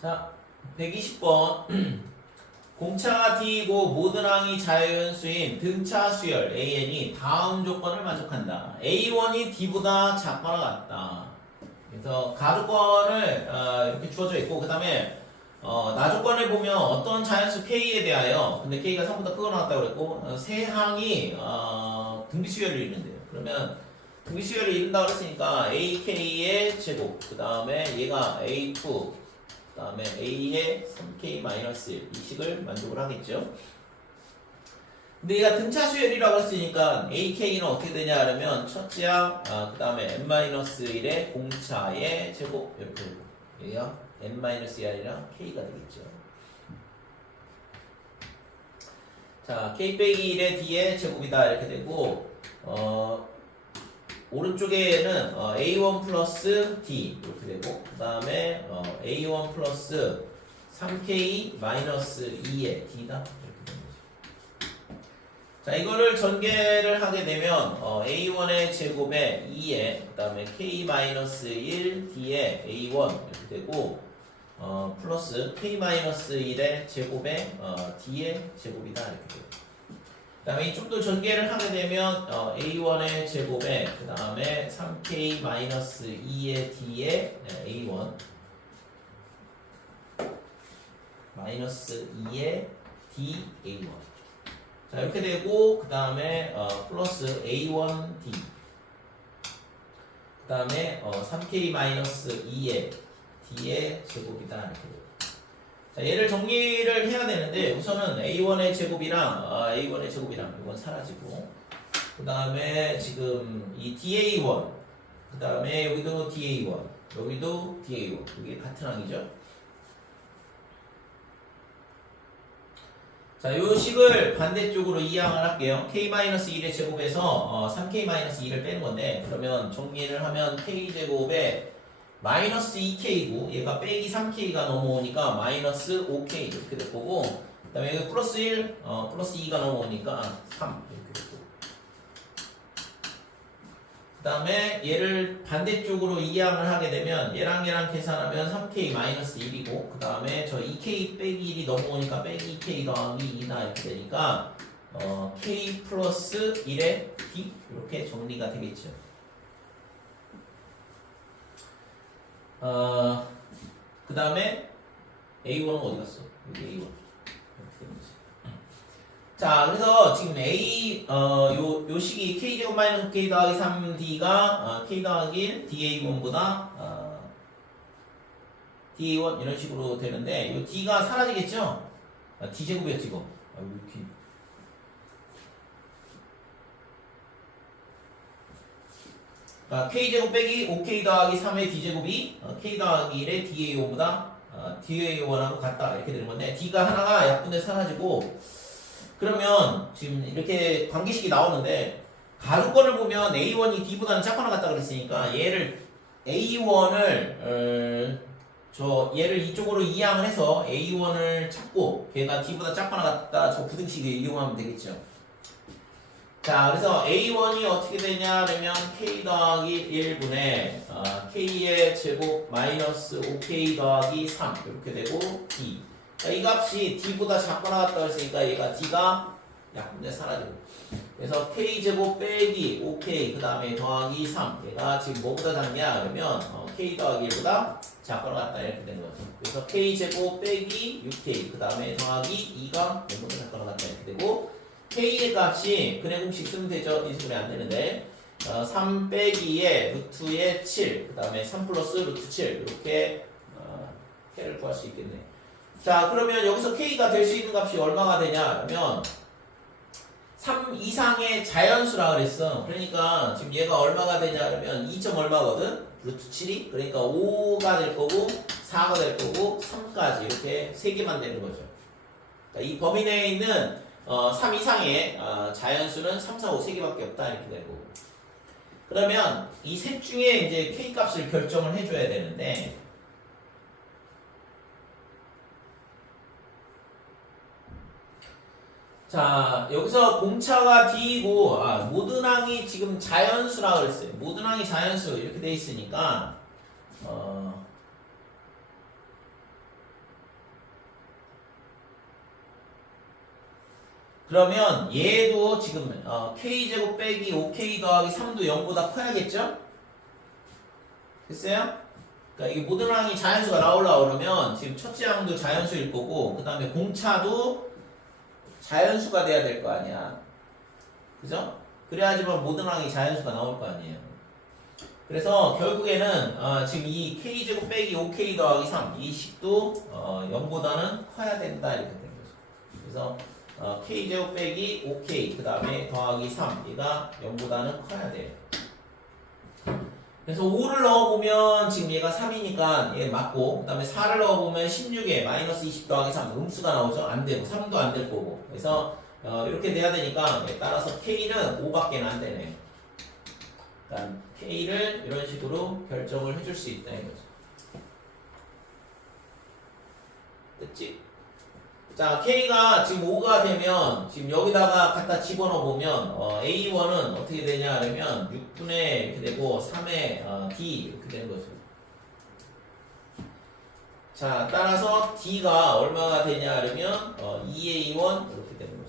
자, 120번. 공차가 D이고 모든 항이 자연수인 등차 수열 AN이 다음 조건을 만족한다. A1이 D보다 작거나 같다. 그래서 가조건을 이렇게 주어져 있고, 그 다음에 나조건을 보면 어떤 자연수 K에 대하여, 근데 K가 3보다 크거나 같다고 그랬고, 세 항이 등비 수열을 이룬대요. 그러면 등비 수열을 이룬다고 그랬으니까 AK의 제곱, 그 다음에 얘가 A2, 그 다음에 A의 3K-1 이 식을 만족을 하겠죠. 근데 얘가 등차 수열이라고 했으니까 AK는 어떻게 되냐 하면 첫째 항, 그 다음에 N-1의 공차의 제곱 이렇게 되고, 얘가 N-1이 아니라 K가 되겠죠. 자, K-1의 D의 제곱이다 이렇게 되고, 오른쪽에는 A1 플러스 D 이렇게 되고, 그 다음에 A1 플러스 3K 마이너스 2의 D다 이렇게 되는 거죠. 자, 이거를 전개를 하게 되면 A1의 제곱에 2에 그 다음에 K 마이너스 1 D의 A1 이렇게 되고, 플러스 K 마이너스 1의 제곱에 D의 제곱이다 이렇게 되고, 그 다음에 좀 더 전개를 하게 되면 A1의 제곱에 그 다음에 3K-2의 D의 A1 마이너스 2의 D A1 자 이렇게 되고, 그 다음에 플러스 A1D 그 다음에 3K-2의 D의 제곱이다 이렇게 되고, 자, 얘를 정리를 해야 되는데 우선은 A1의 제곱이랑 이건 사라지고, 그 다음에 지금 이 DA1 그 다음에 여기도 DA1 여기도 DA1 이게 같은 항이죠. 자, 요 식을 반대쪽으로 이항을 할게요. K-1의 제곱에서 3K-2를 빼는 건데, 그러면 정리를 하면 K제곱에 마이너스 2K고 얘가 빼기 3K가 넘어오니까 마이너스 5K 이렇게 될 거고, 그 다음에 여기 플러스 1, 플러스 2가 넘어오니까 3 이렇게 될 거고, 그 다음에 얘를 반대쪽으로 이항을 하게 되면 얘랑 계산하면 3K 마이너스 1이고, 그 다음에 저 2K 빼기 1이 넘어오니까 빼기 2K 더하기 2나 이렇게 되니까 K 플러스 1의 D 이렇게 정리가 되겠죠. 그 다음에 A1은 어디 갔어? 여기 A1 이렇게 되는 거지. 자, 그래서 지금 요 식이 K제곱 마이너스 K 더하기 3D가 K 더하기 1 DA1보다 DA1 이런 식으로 되는데, 요 D가 사라지겠죠? D제곱이었지 이거. 이렇게. K제곱 빼기 5K 더하기 3의 D제곱이 K 더하기 1의 DA1보다 DA1하고 같다 이렇게 되는 건데, D가 하나가 약분돼 사라지고, 그러면 지금 이렇게 관계식이 나오는데 가조건을 보면 A1이 D보다는 작거나 같다 그랬으니까 얘를 A1을 얘를 이쪽으로 이항을 해서 A1을 찾고 걔가 D보다 작거나 같다 저 부등식을 이용하면 되겠죠. 자, 그래서 A1이 어떻게 되냐 그러면 K 더하기 1분의 K의 제곱 마이너스 5K 더하기 3 이렇게 되고 D. 자, 이 값이 D보다 작거나 같다고 했으니까 얘가 D가 약분돼 사라지고, 그래서 K제곱 빼기 5K 그 다음에 더하기 3 얘가 지금 뭐보다 작냐 그러면 K 더하기 1보다 작거나 같다 이렇게 되는 거죠. 그래서 K제곱 빼기 6K 그 다음에 더하기 2가 뭐보다 작거나 같다 이렇게 되고, K의 값이 근해 공식 쓰면 되죠. 인수분해 안 되는데 3 빼기에 루트의 7 그 다음에 3 플러스 루트 7 이렇게 K를 구할 수 있겠네. 자, 그러면 여기서 K가 될 수 있는 값이 얼마가 되냐 그러면 3 이상의 자연수라 그랬어. 그러니까 지금 얘가 얼마가 되냐 그러면 2점 얼마거든? 루트 7이? 그러니까 5가 될 거고 4가 될 거고 3까지 이렇게 3개만 되는 거죠. 자, 이 범위 내에 있는 3 이상의 자연수는 3, 4, 5 3개밖에 없다 이렇게 되고, 그러면 이 셋 중에 이제 K 값을 결정을 해줘야 되는데, 자, 여기서 공차가 D이고 모든 항이 지금 자연수라 그랬어요. 모든 항이 자연수 이렇게 돼 있으니까 그러면 얘도 지금 k제곱 빼기 5k 더하기 3도 0보다 커야겠죠? 됐어요? 그러니까 이게 모든 항이 자연수가 나오려고 그러면 지금 첫째 항도 자연수일 거고 그 다음에 공차도 자연수가 돼야 될 거 아니야. 그죠? 그래야지만 모든 항이 자연수가 나올 거 아니에요. 그래서 결국에는 지금 이 k제곱 빼기 5k 더하기 3 이 식도 0보다는 커야 된다 이렇게 된 거죠. 그래서 k제곱 빼기 5k 그 다음에 더하기 3 얘가 0보다는 커야 돼요. 그래서 5를 넣어보면 지금 얘가 3이니까 얘 맞고 그 다음에 4를 넣어보면 16에 마이너스 20 더하기 3 음수가 나오죠. 안 되고 3도 안 될 거고 그래서 이렇게 돼야 되니까 따라서 k는 5밖에 안 되네. 그러니까 k를 이런 식으로 결정을 해줄 수 있다 이거죠. 됐지? 자, k가 지금 5가 되면 지금 여기다가 갖다 집어넣어 보면 a1은 어떻게 되냐 하면 6분의 이렇게 되고 3의 d 이렇게 되는 거죠. 자, 따라서 d가 얼마가 되냐 하면 2a1 이렇게 되는 거죠.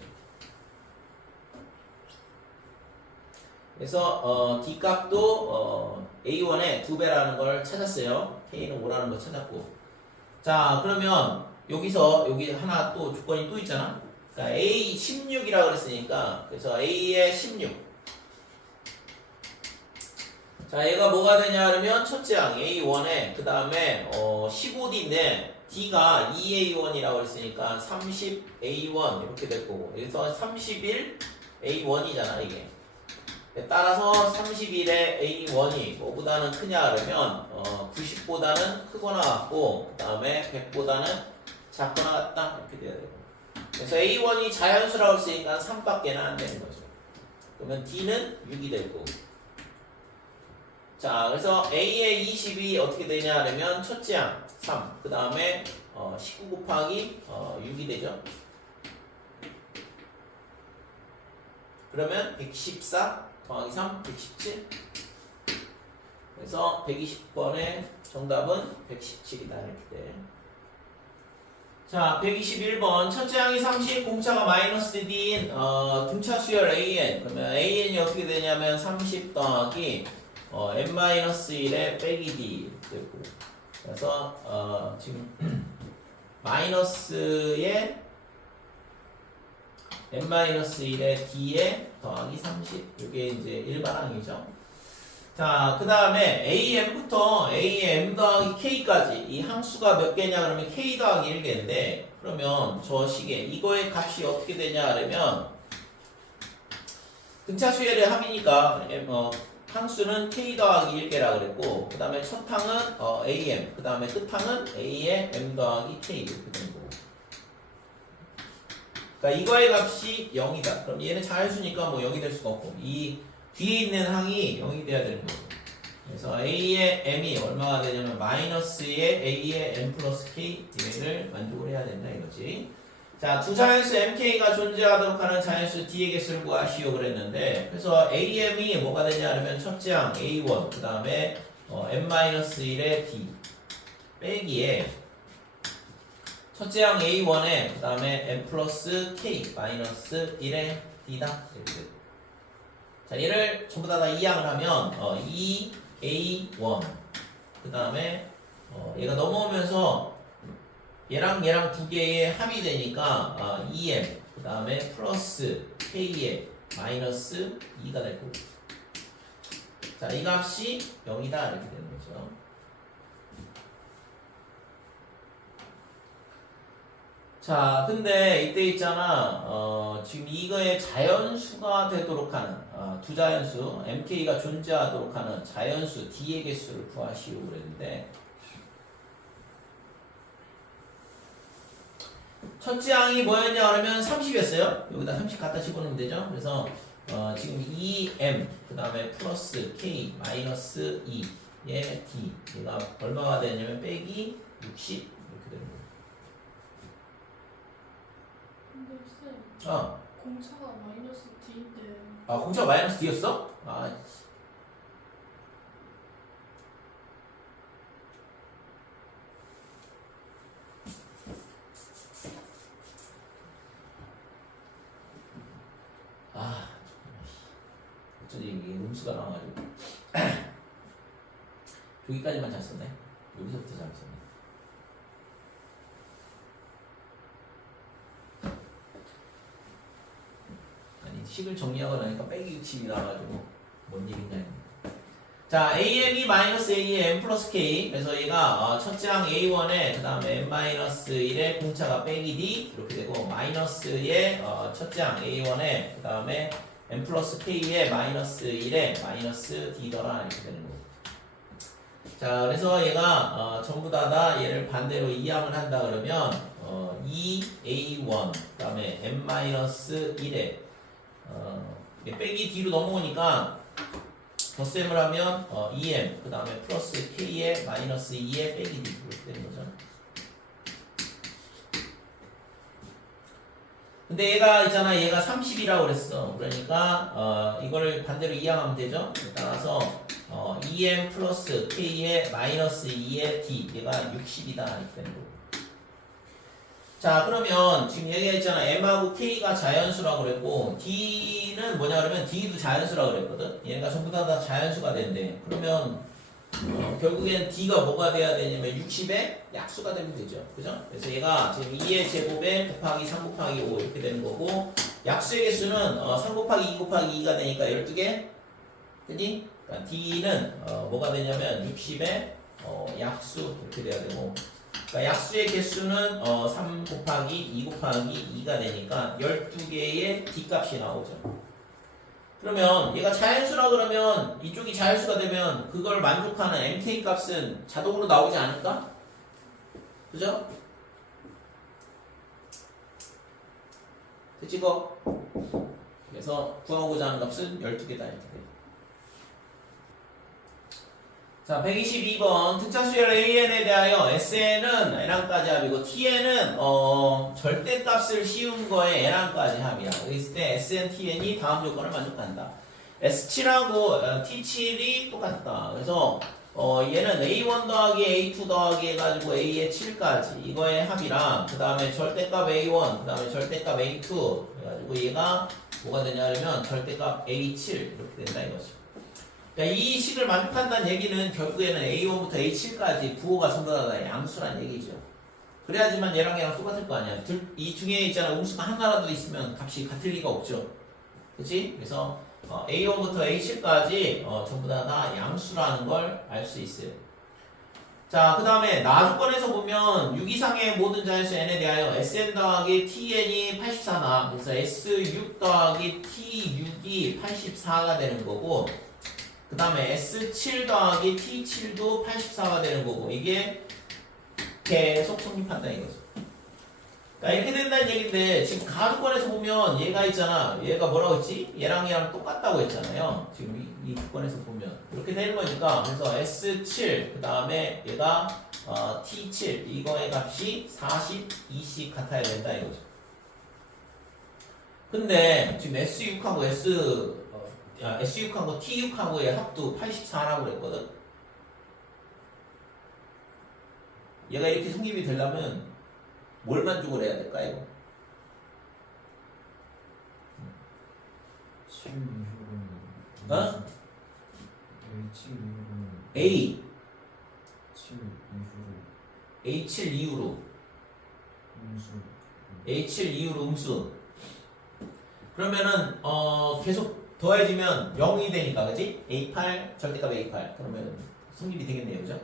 그래서 d 값도 a1의 2배라는 걸 찾았어요. k는 5라는 걸 찾았고. 자, 그러면 여기 하나 또 조건이 또 있잖아. 그러니까 A 16이라고 그랬으니까 그래서 A의 16. 자, 얘가 뭐가 되냐 하면 첫째 항 A1에 그 다음에 15D인데 D가 2A1이라고 그랬으니까 30A1 이렇게 될 거고 그래서 31A1이잖아 이게. 따라서 31의 A1이 뭐보다는 크냐 그러면 90보다는 크거나 같고 그 다음에 100보다는 작거나 같다 이렇게 돼야 되고 그래서 A1이 자연수라고 했으니까 3밖에는 안 되는 거죠. 그러면 D는 6이 될 거고 자 그래서 A의 20이 어떻게 되냐 하면 첫째 항 3, 그 다음에 19 곱하기 6이 되죠. 그러면 114 더하기 3, 117 그래서 120번의 정답은 117이다 이렇게 돼. 자, 121번 첫째 항이 30, 공차가 마이너스 D인 등차 수열 AN 그러면 AN이 어떻게 되냐면 30 더하기 n-1의 빼기 D 되고 그래서 지금 마이너스의 n-1의 D에 더하기 30 이게 이제 일반항이죠. 자, 그 다음에 AM부터 AM 더하기 K까지 이 항수가 몇 개냐 그러면 K 더하기 1개인데 그러면 저 식에 이거의 값이 어떻게 되냐 그러면 등차 수열의 합이니까 항수는 K 더하기 1개라 그랬고 그 다음에 첫 항은 AM 그 다음에 끝 항은 A의 M 더하기 K 이렇게 된 거고 그러니까 이거의 값이 0이다. 그럼 얘는 자연수니까 뭐 0이 될 수가 없고 이 뒤에 있는 항이 0이 돼야 되는 거고 그래서 A의 M이 얼마가 되냐면 마이너스의 A의 M 플러스 K 얘를 만족을 해야 된다 이거지. 자, 두 자연수 MK가 존재하도록 하는 자연수 D의 개수를 구하시오 그랬는데 그래서 AM이 뭐가 되냐 하면 첫째 항 A1 그 다음에 M-1의 D 빼기에 첫째 항 A1에 그 다음에 M 플러스 K 마이너스 1의 D다 이렇게. 자, 얘를 전부 다 2항을 하면 2A1 그 다음에 얘가 넘어오면서 얘랑 두 개의 합이 되니까 2M 그 다음에 플러스 K의 마이너스 2가 될 거고 자, 이 값이 0이다 이렇게 되는 거죠. 자, 근데 이때 있잖아 지금 이거의 자연수가 되도록 하는 두 자연수 MK가 존재하도록 하는 자연수 D의 개수를 구하시오 그랬는데 첫째 항이 뭐였냐 그러면 30이었어요. 여기다 30 갖다 집어넣으면 되죠. 그래서 지금 2M 그 다음에 플러스 K 마이너스 2의 D 얘가 얼마가 되냐면 빼기 60 이렇게 되는 거예요. 근데 쌤 공차가 마이너스 D인데 공차가 마이너스 D였어? 음수가 나와가지고 여기까지만 잘 썼네. 여기서부터 잘 썼네. 아니 식을 정리하고 나니까 빼기 규칙이 나와가지고 뭔 얘기냐. 자, AM이 마이너스 AM 플러스 K. 그래서 얘가 첫째 항 A1에 그 다음에 M-1의 공차가 빼기 D 이렇게 되고 마이너스의 첫째 항 A1에 그 다음에 M 플러스 K의 마이너스 1에 마이너스 D더라 이렇게 되는 거고. 자, 그래서 얘가 전부 다 얘를 반대로 이항을 한다 그러면 2A1 그 다음에 M-1에 빼기 D로 넘어오니까 덧셈을 하면 2m 그 다음에 플러스 k에 마이너스 2에 빼기 d 이렇게 되는 거죠. 근데 얘가 있잖아, 얘가 30이라고 그랬어. 그러니까 이걸 반대로 이항하면 되죠. 따라서 2m 플러스 k에 마이너스 2에 d 얘가 60이다 이렇게 되는 거고. 자, 그러면 지금 얘기했잖아. m하고 k가 자연수라고 그랬고 d는 뭐냐 그러면 d도 자연수라고 그랬거든. 얘가 전부 다 자연수가 된대. 그러면 결국엔 d가 뭐가 돼야 되냐면 60의 약수가 되면 되죠. 그죠? 그래서 얘가 지금 2의 제곱에 곱하기 3 곱하기 5 이렇게 되는 거고 약수의 개수는 3 곱하기 2 곱하기 2가 되니까 12개. 그지? 그러니까 d는 뭐가 되냐면 60의 약수 이렇게 돼야 되고 그러니까 약수의 개수는 3 곱하기 2 곱하기 2가 되니까 12개의 d값이 나오죠. 그러면 얘가 자연수라 그러면 이쪽이 자연수가 되면 그걸 만족하는 mk 값은 자동으로 나오지 않을까? 그죠? 됐지 이거? 그래서 구하고자 하는 값은 12개다 이렇게 돼. 자, 122번 특차수열 AN에 대하여 SN은 N항까지 합이고 TN은 절대값을 씌운 거에 N항까지 합이야. 여기 있을 때 SN, TN이 다음 조건을 만족한다. S7하고 T7이 똑같다. 그래서 얘는 A1 더하기 A2 더하기 해가지고 A의 7까지 이거의 합이랑 그 다음에 절대값 A1 그 다음에 절대값 A2 해가지고 얘가 뭐가 되냐 그러면 절대값 A7 이렇게 된다 이거지. 그러니까 이 식을 만족한다는 얘기는 결국에는 A1부터 A7까지 부호가 전부 다 양수란 얘기죠. 그래야지만 얘랑 얘랑 똑같을 거 아니야. 이 중에 있잖아 음수가 하나라도 있으면 값이 같을 리가 없죠. 그치? 그래서 A1부터 A7까지 전부 다 양수라는 걸 알 수 있어요. 자, 그 다음에 나조건에서 보면 6 이상의 모든 자연수 n에 대하여 Sn 더하기 Tn이 84나 그래서 S6 더하기 T6이 84가 되는 거고 그 다음에 S7 더하기 T7도 84가 되는 거고 이게 계속 성립한다 이거죠. 그러니까 이렇게 된다는 얘기인데 지금 가조건에서 보면 얘가 있잖아. 얘가 뭐라고 했지? 얘랑 똑같다고 했잖아요. 지금 이 조건에서 보면 이렇게 되는 거니까 그래서 S7 그 다음에 얘가 T7 이거의 값이 40, 20 같아야 된다 이거죠. 근데 지금 S6하고 S6하고 T6하고의 합도 84라고 그랬거든. 얘가 이렇게 성립이 되려면 뭘 만족을 해야 될까 이거? 7 이후로는 A7 이후로는 A 7 이후로 A7 이후로 음수 A7 이후로 음수 그러면은 계속 더해지면 0이 되니까 그치? A8 절대값 A8 그러면 성립이 되겠네요 그죠?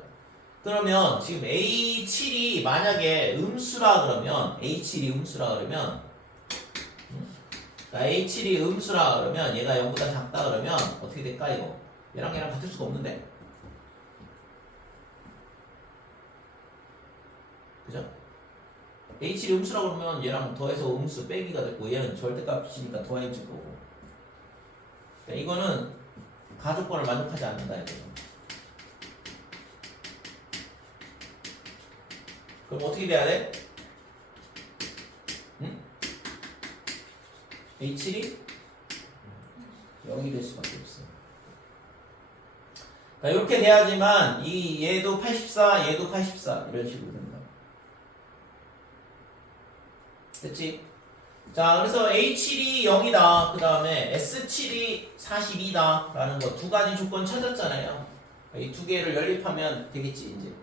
그러면 지금 A7이 만약에 음수라 그러면 A7이 음수라 그러면 그러니까 A7이 음수라 그러면 얘가 0보다 작다 그러면 어떻게 될까 이거? 얘랑 같을 수가 없는데 그죠? A7이 음수라 그러면 얘랑 더해서 음수 빼기가 됐고 얘는 절대값이니까 더해질 거고 그러니까 이거는 가조건을 만족하지 않는다 이거죠. 그럼 어떻게 돼야 돼? 응? A7이 0이 될 수밖에 없어. 그러니까 이렇게 돼야지만 얘도 84, 얘도 84 이런 식으로 된다. 됐지? 자, 그래서 A7이 0이다. 그 다음에 S7이 42다. 라는 거 두 가지 조건 찾았잖아요. 이 두 개를 연립하면 되겠지, 이제.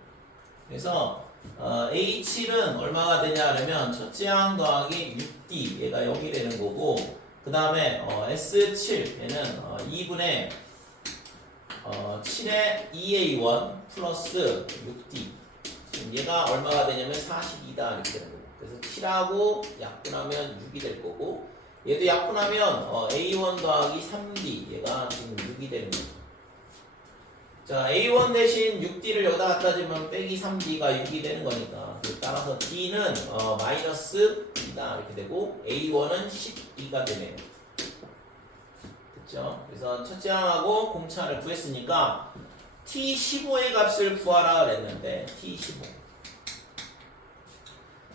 그래서, A7은 얼마가 되냐, 그러면 첫째 항 더하기 6D. 얘가 0이 되는 거고, 그 다음에, S7, 얘는 2분의 7의 2A1 플러스 6D. 지금 얘가 얼마가 되냐면 42다. 이렇게 되는 거고. 그래서 7하고 약분하면 6이 될 거고, 얘도 약분하면 A1 더하기 3D. 얘가 지금 6이 되는 거죠. 자, A1 대신 6D를 여기다 갖다 주면 빼기 3D가 6이 되는 거니까. 따라서 D는 마이너스 2다. 이렇게 되고, A1은 12가 되네요. 됐죠? 그래서 첫째 항하고 공차를 구했으니까, T15의 값을 구하라 그랬는데, T15.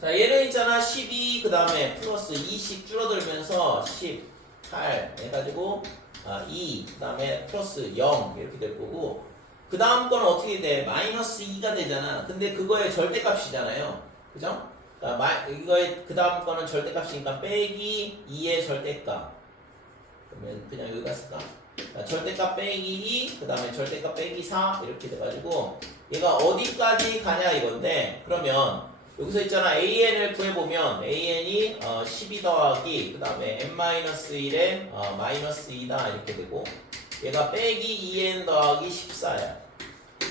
자, 얘는 있잖아. 12, 그 다음에 플러스 20 줄어들면서 18 해가지고, 2, 그 다음에 플러스 0 이렇게 될 거고, 그 다음 거는 어떻게 돼? 마이너스 2가 되잖아. 근데 그거의 절대값이잖아요. 그죠? 그러니까 이거의 그 다음 거는 절대값이니까 빼기 2의 절대값. 그러면 그냥 여기가 쓸까? 절대값 빼기 2, 그 다음에 절대값 빼기 4 이렇게 돼가지고 얘가 어디까지 가냐 이건데, 그러면 여기서 있잖아. AN을 구해보면 AN이 12 더하기 그 다음에 n-1에 마이너스 2다 이렇게 되고, 얘가 빼기 2n 더하기 14야.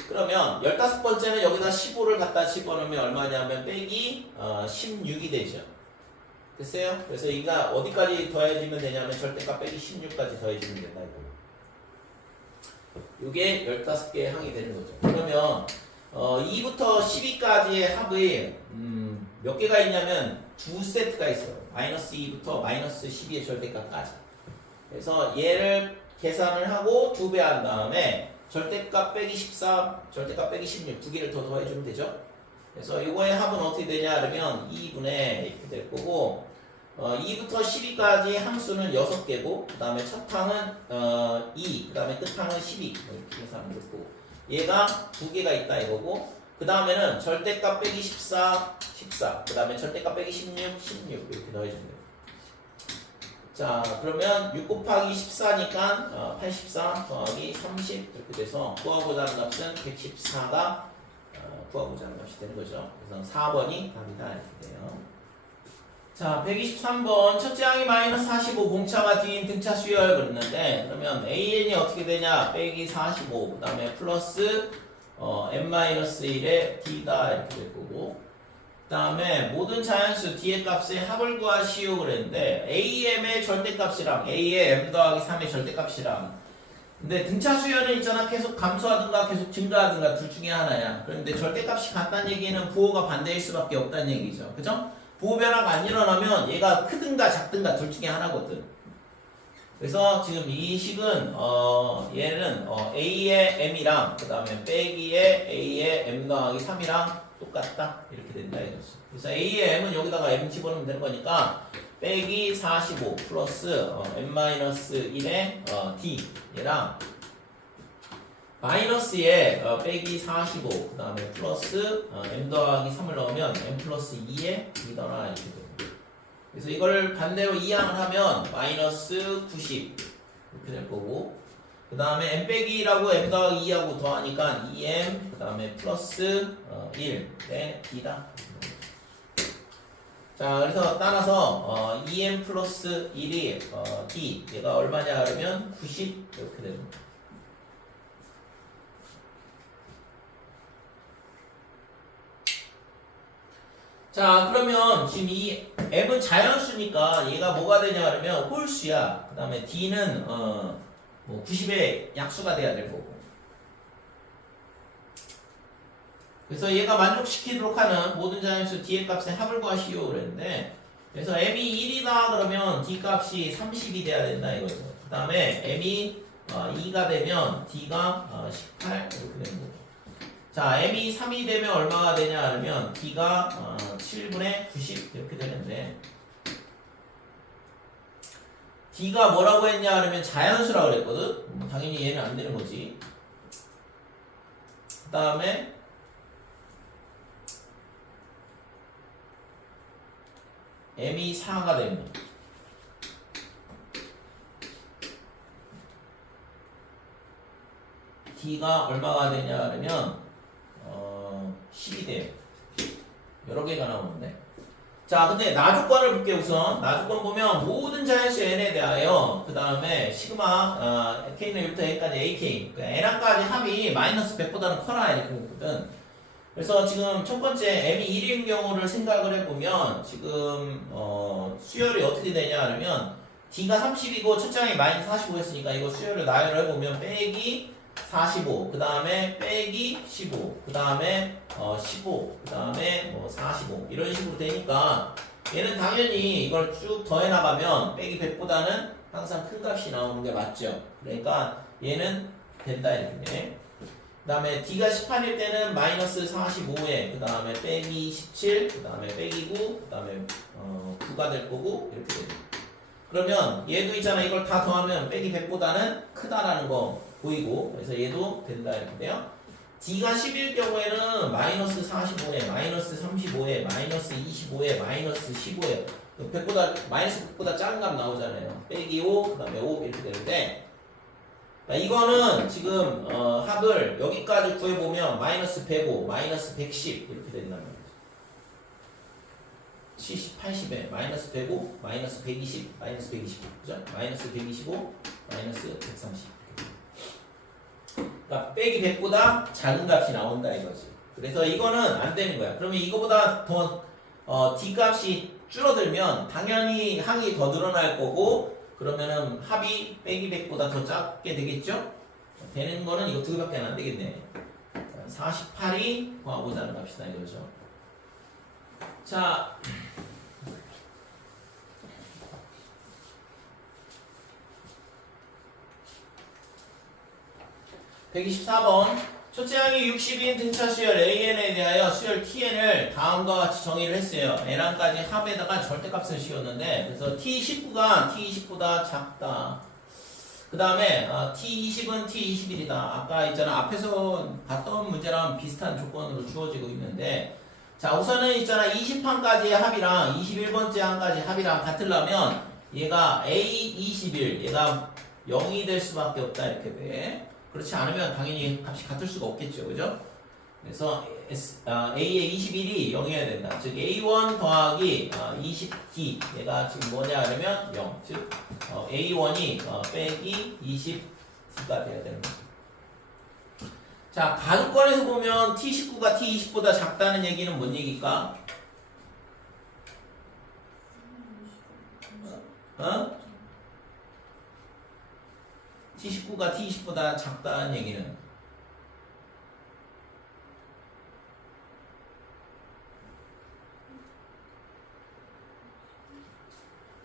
그러면 15번째는 여기다 15를 갖다 집어넣으면 얼마냐면 빼기 16이 되죠. 됐어요? 그래서 이가 어디까지 더해지면 되냐면 절대값 빼기 16까지 더해지면 된다 이거. 이게 15개의 항이 되는 거죠. 그러면 2부터 12까지의 합이 몇 개가 있냐면 두 세트가 있어요. 마이너스 2부터 마이너스 12의 절대값까지. 그래서 얘를 계산을 하고 2배 한 다음에 절대값 빼기 14, 절대값 빼기 16 두 개를 더 더해주면 되죠. 그래서 이거의 합은 어떻게 되냐 그러면 2분의 이렇게 될 거고, 2부터 12까지 항수는 6개고, 그 다음에 첫 항은 2, 그 다음에 끝 항은 12 이렇게 계산하면 되고, 얘가 두 개가 있다 이거고, 그 다음에는 절대값 빼기 14, 14, 그 다음에 절대값 빼기 16, 16 이렇게 더해주면 돼요. 자, 그러면 6 곱하기 14니까 84 더하기 30 이렇게 돼서 구하고자 하는 값은 114가 구하고자 하는 값이 되는 거죠. 그래서 4번이 답이다 이렇게 돼요. 자, 123번 첫째 항이 마이너스 45 공차가 D인 등차 수열 그랬는데, 그러면 AN이 어떻게 되냐 빼기 45 그 다음에 플러스 n-1의 D가 이렇게 될 거고, 그 다음에 모든 자연수 D의 값의 합을 구하시오 그랬는데 AM의 절대값이랑 A의 M 더하기 3의 절대값이랑, 근데 등차 수열은 있잖아. 계속 감소하든가 계속 증가하든가 둘 중에 하나야. 그런데 절대값이 같다는 얘기는 부호가 반대일 수밖에 없다는 얘기죠. 그죠? 부호 변화가 안 일어나면 얘가 크든가 작든가 둘 중에 하나거든. 그래서 지금 이 식은 얘는 A의 M이랑 그 다음에 빼기의 A의 M 더하기 3이랑 똑같다 이렇게 된다 이거지. 그래서 A의 M은 여기다가 M 집어넣으면 되는 거니까 빼기 45 플러스 n-1의 D 얘랑 마이너스에 빼기 45 그 다음에 플러스 M 더하기 3을 넣으면 M 플러스 2의 D더라 이렇게 됩니다. 그래서 이걸 반대로 이항을 하면 마이너스 90 이렇게 될 거고, 그 다음에 m 빼기라고 m 더하기 2하고 더하니까 2m 그 다음에 플러스 1의 d다. 자, 그래서 따라서 2m 플러스 1이 d 얘가 얼마냐 그러면 90 이렇게 됩니다. 자, 그러면 지금 이 m은 자연수니까 얘가 뭐가 되냐 그러면 홀수야. 그 다음에 d는 90의 약수가 돼야 될 거고. 그래서 얘가 만족시키도록 하는 모든 자연수 D의 값의 합을 구하시오 그랬는데, 그래서 M이 1이다 그러면 D 값이 30이 돼야 된다 이거죠. 그 다음에 M이 2가 되면 D가 18 이렇게 되는 거고. 자, M이 3이 되면 얼마가 되냐 그러면 D가 7분의 90 이렇게 되는데, D가 뭐라고 했냐 그러면 자연수라고 그랬거든. 당연히 얘는 안 되는 거지. 그 다음에 M이 4가 되면 D가 얼마가 되냐 그러면 10이 돼요. 여러 개가 나오는데. 자, 근데 나조건을 볼게 우선. 나조건 보면 모든 자연수 n에 대하여 그 다음에 시그마 k는 1부터 a까지 ak 그러니까 n까지 합이 마이너스 100보다는 커라 이렇게 보거든. 그래서 지금 첫 번째 m이 1인 경우를 생각을 해보면 지금 수열이 어떻게 되냐 그러면 d가 30이고 첫 장이 마이너스 45 했으니까 이거 수열을 나열을 해보면 빼기 45, 그 다음에 빼기 15, 그 다음에 15, 그 다음에 45 이런 식으로 되니까 얘는 당연히 이걸 쭉 더해 나가면 빼기 100보다는 항상 큰 값이 나오는 게 맞죠. 그러니까 얘는 된다 이렇게. 그 다음에 D가 18일 때는 마이너스 45에 그 다음에 빼기 17, 그 다음에 빼기 9, 그 다음에 9가 될 거고 이렇게 됩니다. 그러면 얘도 있잖아. 이걸 다 더하면 빼기 100보다는 크다라는 거 보이고 그래서 얘도 된다 이렇게 돼요. D가 10일 경우에는 마이너스 45에 마이너스 35에 마이너스 25에 마이너스 15에 100보다 마이너스 100보다 작은 값 나오잖아요. 빼기 5, 그 다음에 5 이렇게 되는데 이거는 지금 합을 여기까지 구해보면 마이너스 105, 마이너스 110 이렇게 된단 말이죠. 70, 80에 마이너스 105, 마이너스 120, 마이너스 125 그죠? 마이너스 125, 마이너스 130 그러니까 빼기 100보다 작은 값이 나온다 이거지. 그래서 이거는 안 되는 거야. 그러면 이거보다 더 D 값이 줄어들면 당연히 항이 더 늘어날 거고 그러면은 합이 빼기 100보다 더 작게 되겠죠? 되는 거는 이거 두 개밖에 안 되겠네. 48이 더하고자 하는 값이다 이거죠. 자, (124번) 첫째 항이 60인 등차 수열 AN에 대하여 수열 TN을 다음과 같이 정의를 했어요. N항까지 합에다가 절대값을 씌웠는데 그래서 T19가 T20보다 작다. 그 다음에 T20은 T21이다. 아까 있잖아 앞에서 봤던 문제랑 비슷한 조건으로 주어지고 있는데 자 우선은 있잖아 20항까지의 합이랑 21번째 항까지 합이랑 같으려면 얘가 A21 얘가 0이 될 수밖에 없다 이렇게 돼. 그렇지 않으면 당연히 값이 같을 수가 없겠죠. 그죠? 그래서 A의 21이 0이어야 된다. 즉 A1 더하기 20D 얘가 지금 뭐냐 그러면 0. 즉 A1이 빼기 20D가 돼야 되는 거죠. 자 가족관에서 보면 T19가 T20보다 작다는 얘기는 뭔 얘기일까? T19가 T20보다 작다는 얘기는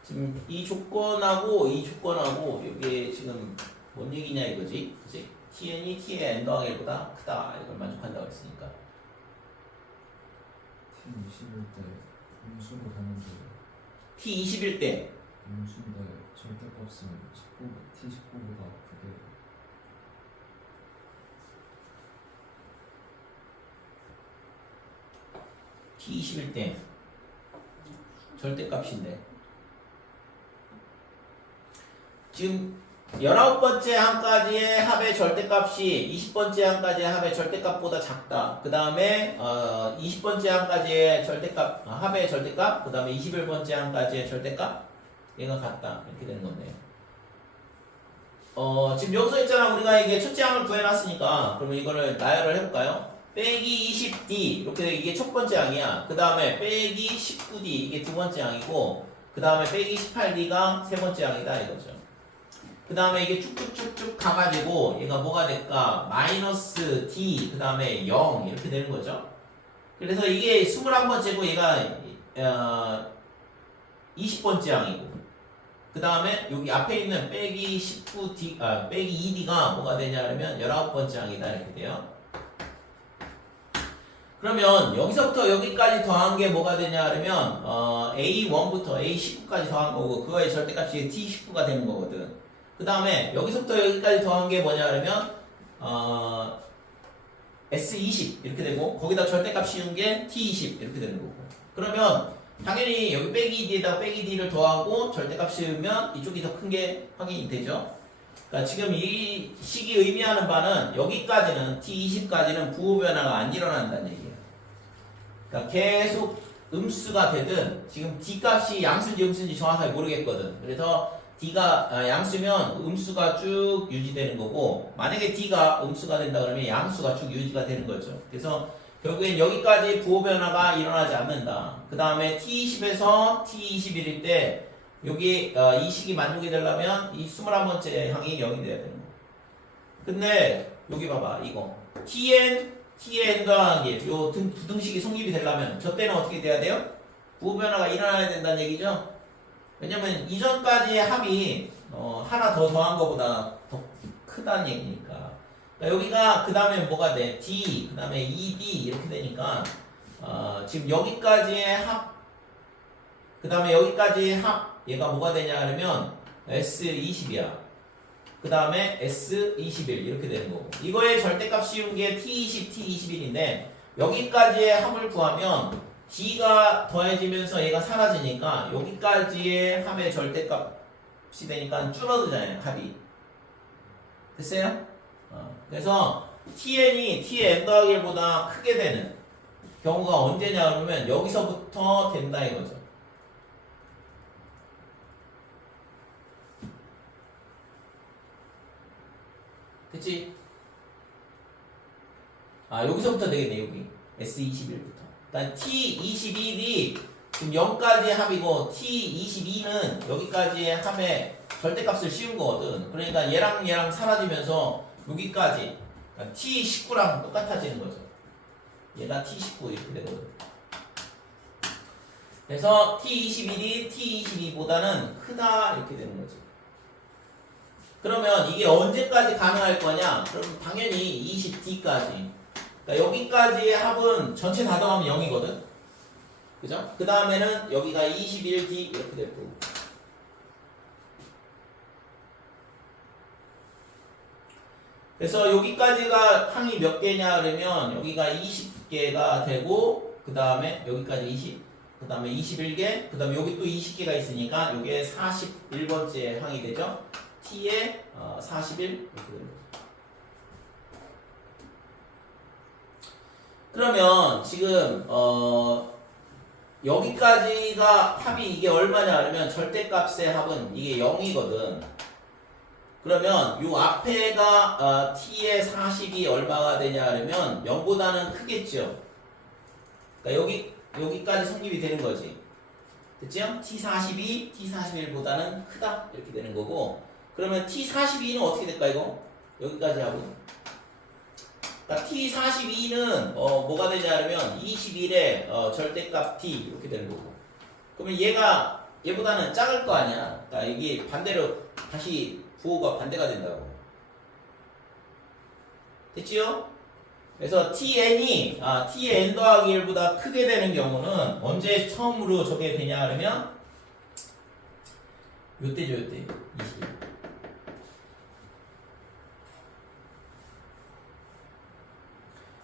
지금 이 조건하고 이 조건하고 이게 지금 뭔 얘기냐 이거지? 그치? TN이 T의 N 더하기 1보다 크다 이걸 만족한다고 했으니까 T21 때 음수로 가는데 T21 때 음수인데 절대값은 T19보다 크게 T21 때 절대값인데 지금 19번째 항까지의 합의 절대값이 20번째 항까지의 합의 절대값보다 작다. 그 다음에 20번째 항까지의 절대값 합의 절대값 그 다음에 21번째 항까지의 절대값 얘가 같다. 이렇게 되는 건데요. 지금 여기서 있잖아 우리가 이게 첫째 항을 구해놨으니까 그러면 이거를 나열을 해볼까요? 빼기 20D 이렇게 이게 첫 번째 항이야. 그 다음에 빼기 19D 이게 두 번째 항이고 그 다음에 빼기 18D가 세 번째 항이다 이거죠. 그 다음에 이게 쭉쭉쭉쭉 가가지고 얘가 뭐가 될까? 마이너스 D 그 다음에 0 이렇게 되는 거죠. 그래서 이게 21번째고 얘가 20번째 항이고 그 다음에 여기 앞에 있는 빼기 19D 빼기 2D가 뭐가 되냐 그러면 19번째 항이다 이렇게 돼요. 그러면 여기서부터 여기까지 더한 게 뭐가 되냐 그러면 A1부터 A19까지 더한 거고 그거의 절대값이 T19가 되는 거거든. 그 다음에 여기서부터 여기까지 더한 게 뭐냐 그러면 S20 이렇게 되고 거기다 절대값 씌운 게 T20 이렇게 되는 거고 그러면 당연히 여기 빼기 D에다 빼기 D를 더하고 절대값 씌우면 이쪽이 더 큰 게 확인이 되죠. 그러니까 지금 이 식이 의미하는 바는 여기까지는 t20까지는 부호 변화가 안 일어난다는 얘기예요. 그러니까 계속 음수가 되든 지금 d 값이 양수인지 음수인지 정확하게 모르겠거든. 그래서 d가 양수면 음수가 쭉 유지되는 거고 만약에 d가 음수가 된다 그러면 양수가 쭉 유지가 되는 거죠. 그래서 결국엔 여기까지 부호 변화가 일어나지 않는다. 그 다음에 t20에서 t21일 때 여기 이 식이 만족이 되려면 이 21번째 항이 0이 돼야 되는 거. 근데 여기 봐봐 이거 tn 더하기 요 부등식이 성립이 되려면 저 때는 어떻게 돼야 돼요? 부호 변화가 일어나야 된다는 얘기죠. 왜냐면 이전까지의 합이 하나 더 더한 것보다 더 크다는 얘기니까. 그러니까 여기가 그 다음에 뭐가 돼? d 그 다음에 2d 이렇게 되니까 지금 여기까지의 합 그 다음에 여기까지의 합 얘가 뭐가 되냐 하면 S20이야. 그 다음에 S21 이렇게 되는 거고 이거의 절대값 씌운 게 T20, T21인데 여기까지의 합을 구하면 D가 더해지면서 얘가 사라지니까 여기까지의 합의 절대값이 되니까 줄어들잖아요. 합이. 됐어요? 그래서 TN이 TN 더하기 1보다 크게 되는 경우가 언제냐 그러면 여기서부터 된다 이거죠. 됐지? 여기서부터 되겠네, 여기. S21부터. 그러니까 T21이 지금 0까지 합이고, T22는 여기까지의 합의 절대값을 씌운 거거든. 그러니까 얘랑 사라지면서 여기까지. 그러니까 T19랑 똑같아지는 거죠. 얘가 T19 이렇게 되거든. 그래서 T21이 T22보다는 크다, 이렇게 되는 거지. 그러면 이게 언제까지 가능할 거냐? 그럼 당연히 20D까지. 그러니까 여기까지의 합은 전체 다 더하면 0이거든? 그죠? 그 다음에는 여기가 21D 이렇게 될 거고. 그래서 여기까지가 항이 몇 개냐 그러면 여기가 20개가 되고 그 다음에 여기까지 20, 그 다음에 21개, 그 다음에 여기 또 20개가 있으니까 이게 41번째 항이 되죠? T에 41 이렇게 됩니다. 그러면 지금 여기까지가 합이 이게 얼마냐 하면 절대값의 합은 이게 0이거든. 그러면 요 앞에가 T의 40이 얼마가 되냐 하면 0보다는 크겠죠. 그러니까 여기까지 성립이 되는 거지. 됐죠? T42, T41보다는 크다 이렇게 되는 거고. 그러면 T42는 어떻게 될까 이거? 여기까지 하고 그러니까 T42는 뭐가 되냐면 21의 절대값 T 이렇게 되는 거고 그러면 얘보다는 작을 거 아니야. 그러니까 이게 반대로 다시 부호가 반대가 된다고. 됐지요? 그래서 TN이 TN 더하기 1보다 크게 되는 경우는 언제 처음으로 저게 되냐 그러면 요때죠 요때 21.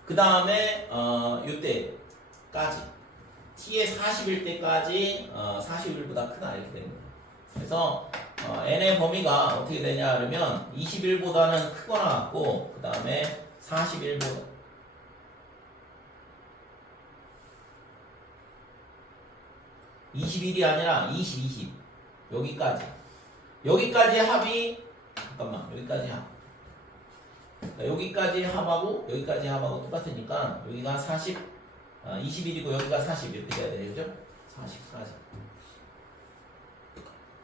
그 다음에 요때까지 t의 40일 때까지 41보다 크다 이렇게 됩니다. 그래서 n의 범위가 어떻게 되냐 그러면 21보다는 크거나 같고 그 다음에 41보다 21이 아니라 20 여기까지 합이 잠깐만 여기까지 합 여기까지 합하고 여기까지 합하고 똑같으니까 여기가 40 21이고 여기가 40 이렇게 돼야 되죠? 40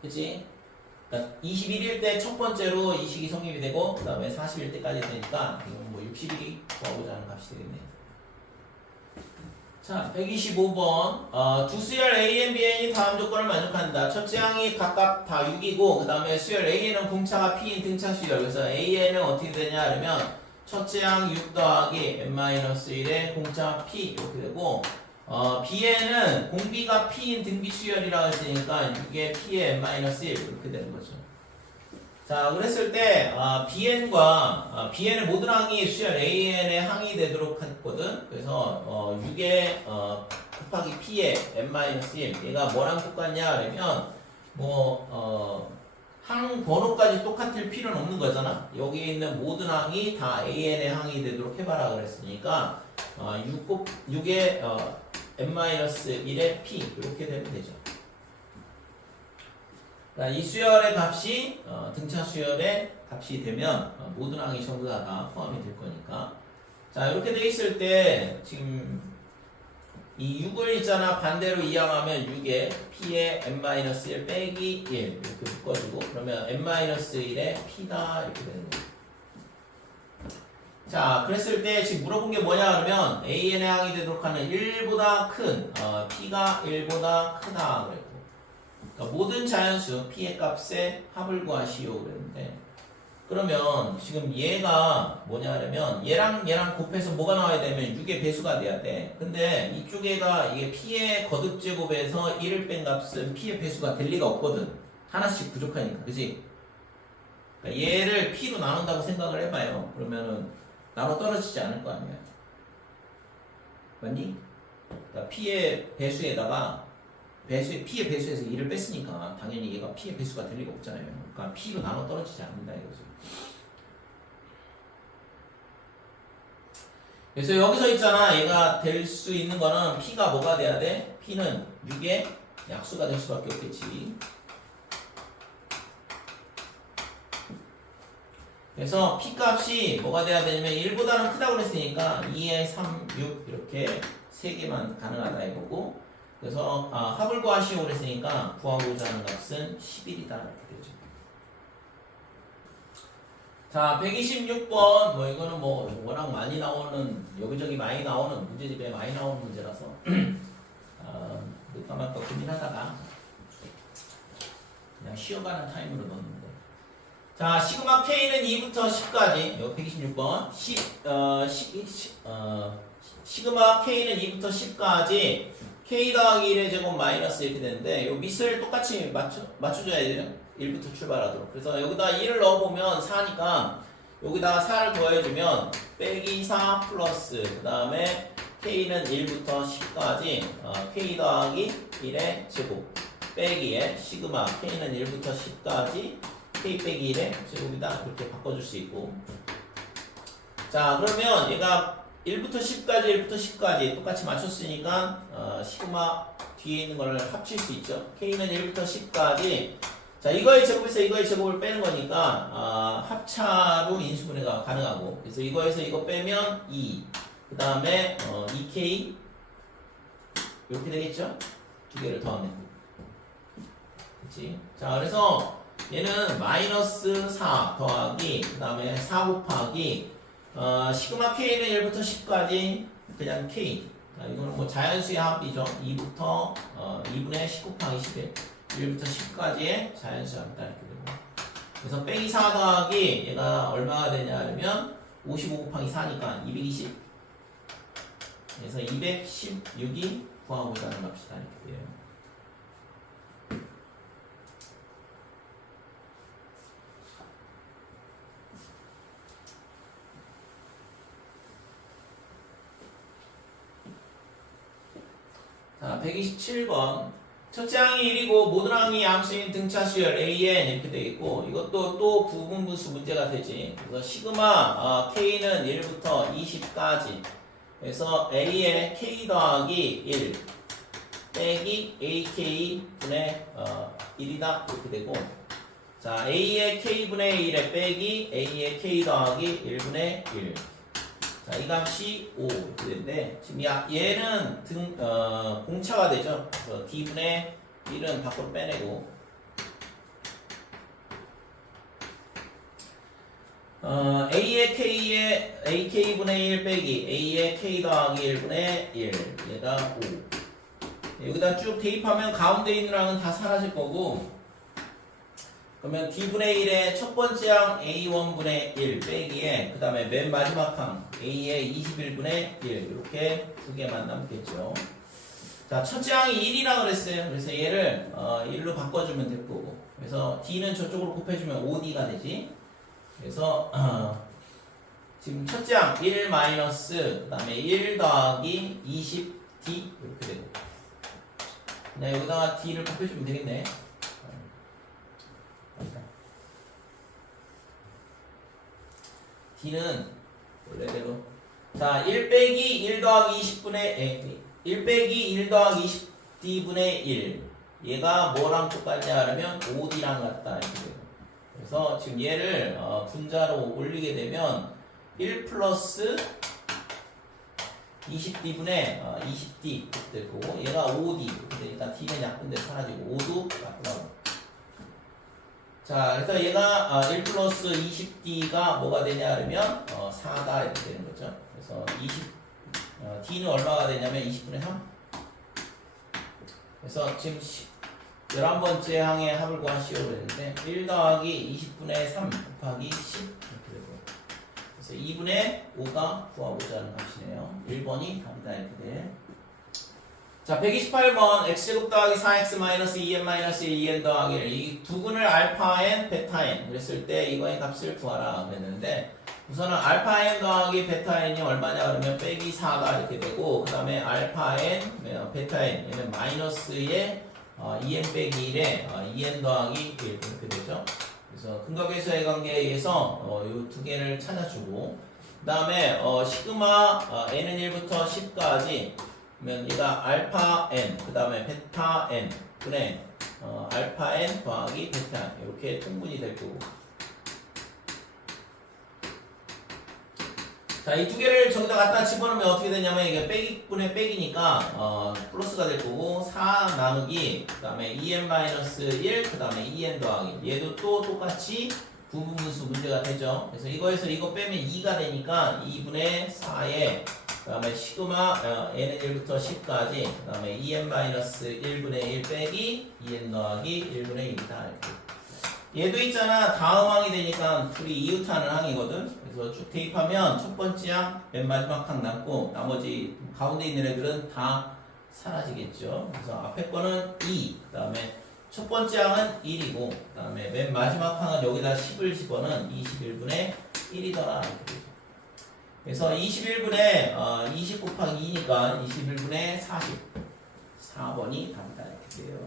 그치? 그러니까 21일 때 첫 번째로 이 식이 성립이 되고 그 다음에 40일 때까지 되니까 이건 뭐 60일이 구하고자 하는 값이 되겠네. 자 125번 두 수열 A, B, N이 다음 조건을 만족한다. 첫째 항이 각각 다 6이고 그 다음에 수열 A는 공차가 P인 등차 수열. 그래서 AN은 어떻게 되냐 하면 첫째 항 6 더하기 N-1의 공차 P 이렇게 되고 B에는 공비가 P인 등비 수열이라고 했으니까 이게 P의 N-1 이렇게 되는 거죠. 자 그랬을 때 Bn의 모든 항이 수열 AN의 항이 되도록 했거든. 그래서 6의 곱하기 P의 N-1 얘가 뭐랑 똑같냐 그러면 항 번호까지 똑같을 필요는 없는 거잖아. 여기에 있는 모든 항이 다 AN의 항이 되도록 해봐라 그랬으니까 6에 n-1의 p 이렇게 되면 되죠. 이 수열의 값이 등차 수열의 값이 되면 모든 항이 전부 다 포함이 될 거니까. 자, 이렇게 돼 있을 때 지금 이 6을 있잖아. 반대로 이항하면 6에 p의 n-1 빼기 1 이렇게 묶어주고, 그러면 n-1의 p다 이렇게 되는 거예요. 자, 그랬을 때 지금 물어본 게 뭐냐 그러면 an의 항이 되도록 하는 1보다 큰 p가 1보다 크다 그랬고, 그러니까 모든 자연수 p의 값의 합을 구하시오 그랬는데, 그러면 지금 얘가 뭐냐 하면 얘랑 곱해서 뭐가 나와야 되면 6의 배수가 돼야 돼. 근데 이쪽에가 이게 p의 거듭제곱에서 1을 뺀 값은 p의 배수가 될 리가 없거든. 하나씩 부족하니까. 그지? 그러니까 얘를 p로 나눈다고 생각을 해봐요. 그러면은 나눠 떨어지지 않을 거 아니야. 맞니? 그러니까 p의 배수에다가 p의 배수에서 1을 뺐으니까 당연히 얘가 p의 배수가 될 리가 없잖아요. 그러니까 p로 나눠 떨어지지 않는다 이거죠. 그래서 여기서 있잖아. 얘가 될 수 있는 거는 p가 뭐가 돼야 돼? p는 6의 약수가 될 수밖에 없겠지. 그래서 p 값이 뭐가 돼야 되냐면 1보다는 크다고 그랬으니까 2에 3, 6 이렇게 3개만 가능하다 이거고, 그래서 합을 구하시오 그랬으니까 구하고자 하는 값은 11이다 이렇게 되죠. 자, 126번 뭐 이거는 뭐 워낙 많이 나오는, 여기저기 많이 나오는 문제집에 많이 나오는 문제라서 몇번 더 고민하다가 그냥 쉬어가는 타임으로 넣었는데, 자, 시그마 K는 2부터 10까지 여기 126번 시그마 K는 2부터 10까지 K 더하기 1의 제곱 마이너스 이렇게 되는데, 요 밑을 똑같이 맞춰줘야 돼요. 1부터 출발하도록. 그래서 여기다 1을 넣어보면 4니까 여기다가 4를 더해주면 빼기 4 플러스 그 다음에 K는 1부터 10까지 K 더하기 1의 제곱 빼기에 시그마 K는 1부터 10까지 K 빼기 1의 제곱이다 이렇게 바꿔줄 수 있고, 자 그러면 얘가 1부터 10까지 똑같이 맞췄으니까 시그마 뒤에 있는 걸 합칠 수 있죠. K는 1부터 10까지, 자 이거의 제곱에서 이거의 제곱을 빼는 거니까 합차로 인수분해가 가능하고, 그래서 이거에서 이거 빼면 2, 그 다음에 2K 이렇게 되겠죠? 두 개를 더하면 그치? 자 그래서 얘는 마이너스 4 더하기 그 다음에 4 곱하기 시그마 K는 1부터 10까지 그냥 K. 자, 이거는 뭐 자연수의 합이죠. 2부터 2분의 10 곱하기 11 1부터 10까지의 자연수의 합이다 이렇게 되고, 그래서 빼기 4 더하기 얘가 얼마가 되냐 하면 55 곱하기 4니까 220, 그래서 216이 구하고자 하는 값이다 이렇게 돼요. 자, 127번. 첫째 항이 1이고 모든 항이 양수인 등차 수열 AN 이렇게 되어 있고, 이것도 또 부분분수 문제가 되지. 그래서 시그마 K는 1부터 20까지. 그래서 A의 K 더하기 1 빼기 AK 분의 1이다 이렇게 되고, 자 A의 K분의 1에 빼기 A의 K 더하기 1분의 1. 자, 이 값이 5 이렇게 되는데, 지금 얘는 공차가 되죠. 그래서 D분의 1은 밖으로 빼내고, A의 K의 AK분의 1 빼기 A의 K 더하기 1분의 1, 얘가 5. 여기다 쭉 대입하면 가운데 있는 항은 다 사라질 거고, 그러면 D분의 1의 첫 번째 항 A1분의 1 빼기에 그 다음에 맨 마지막 항 A의 21분의 1 이렇게 두 개만 남겠죠. 자, 첫째 항이 1이라고 그랬어요. 그래서 얘를 1로 바꿔주면 될 거고, 그래서 D는 저쪽으로 곱해주면 5D가 되지. 그래서 지금 첫째 항 1 마이너스 그 다음에 1 더하기 20D 이렇게 되고, 네, 여기다가 D를 곱해주면 되겠네. D는 원래대로 자 1 빼기 1 더하기 20분의 1 빼기 1 더하기 20D분의 1 얘가 뭐랑 똑같냐 하면 5D랑 같다 이렇게 돼요. 그래서 지금 얘를 분자로 올리게 되면 1 플러스 20D분의 20D 이렇게 될 거고 얘가 5D 이렇게 되니까 D는 약분돼 사라지고 5도 약분하고 자 그래서 얘가 1 플러스 20D가 뭐가 되냐 하면 4다 이렇게 되는 거죠. 그래서 D는 얼마가 되냐면 20분의 3 그래서 지금 11번째 항의 합을 구하시오로 했는데 1 더하기 20분의 3 곱하기 10 이렇게 되고 그래서 2분의 5가 구하고자 하는 값이네요. 1번이 답이다 이렇게 돼. 자 128번 x제곱 더하기 4x 마이너스 2n 마이너스 2n 더하기 1 이 두근을 알파 n 베타 n 그랬을 때 이거의 값을 구하라 그랬는데 우선은 알파 n 더하기 베타 n이 얼마냐 그러면 빼기 4가 이렇게 되고 그 다음에 알파 n 베타 n 얘는 마이너스의 2n 빼기 1에 2n 더하기 1 이렇게 되죠. 그래서 근각에서의 관계에 의해서 이 두 개를 찾아주고 그 다음에 시그마 n은 1부터 10까지 그러면 얘가 알파 n 그 다음에 베타 n 분의 알파 n 더하기 베타 n 이렇게 통분이 될 거고 자, 이 두 개를 저기다 갖다 집어넣으면 어떻게 되냐면 이게 빼기분의 빼기니까 플러스가 될 거고 4 나누기 그 다음에 2n-1 그 다음에 2n 더하기 얘도 또 똑같이 부분분수 문제가 되죠. 그래서 이거에서 이거 빼면 2가 되니까 2분의 4에 그 다음에 시그마 n은 1부터 10까지 그 다음에 2n-1분의 1 빼기 2n 더하기 1분의 1이다 이렇게. 얘도 있잖아 다음 항이 되니까 둘이 이웃하는 항이거든. 그래서 쭉 대입하면 첫 번째 항, 맨 마지막 항 남고 나머지 가운데 있는 애들은 다 사라지겠죠. 그래서 앞에 거는 2, 그 다음에 첫 번째 항은 1이고 그 다음에 맨 마지막 항은 여기다 10을 집어는 21분의 1이더라 이렇게 되죠. 그래서 21분의 20 곱하기 2니까 21분의 40 4번이 답이다 이렇게 돼요.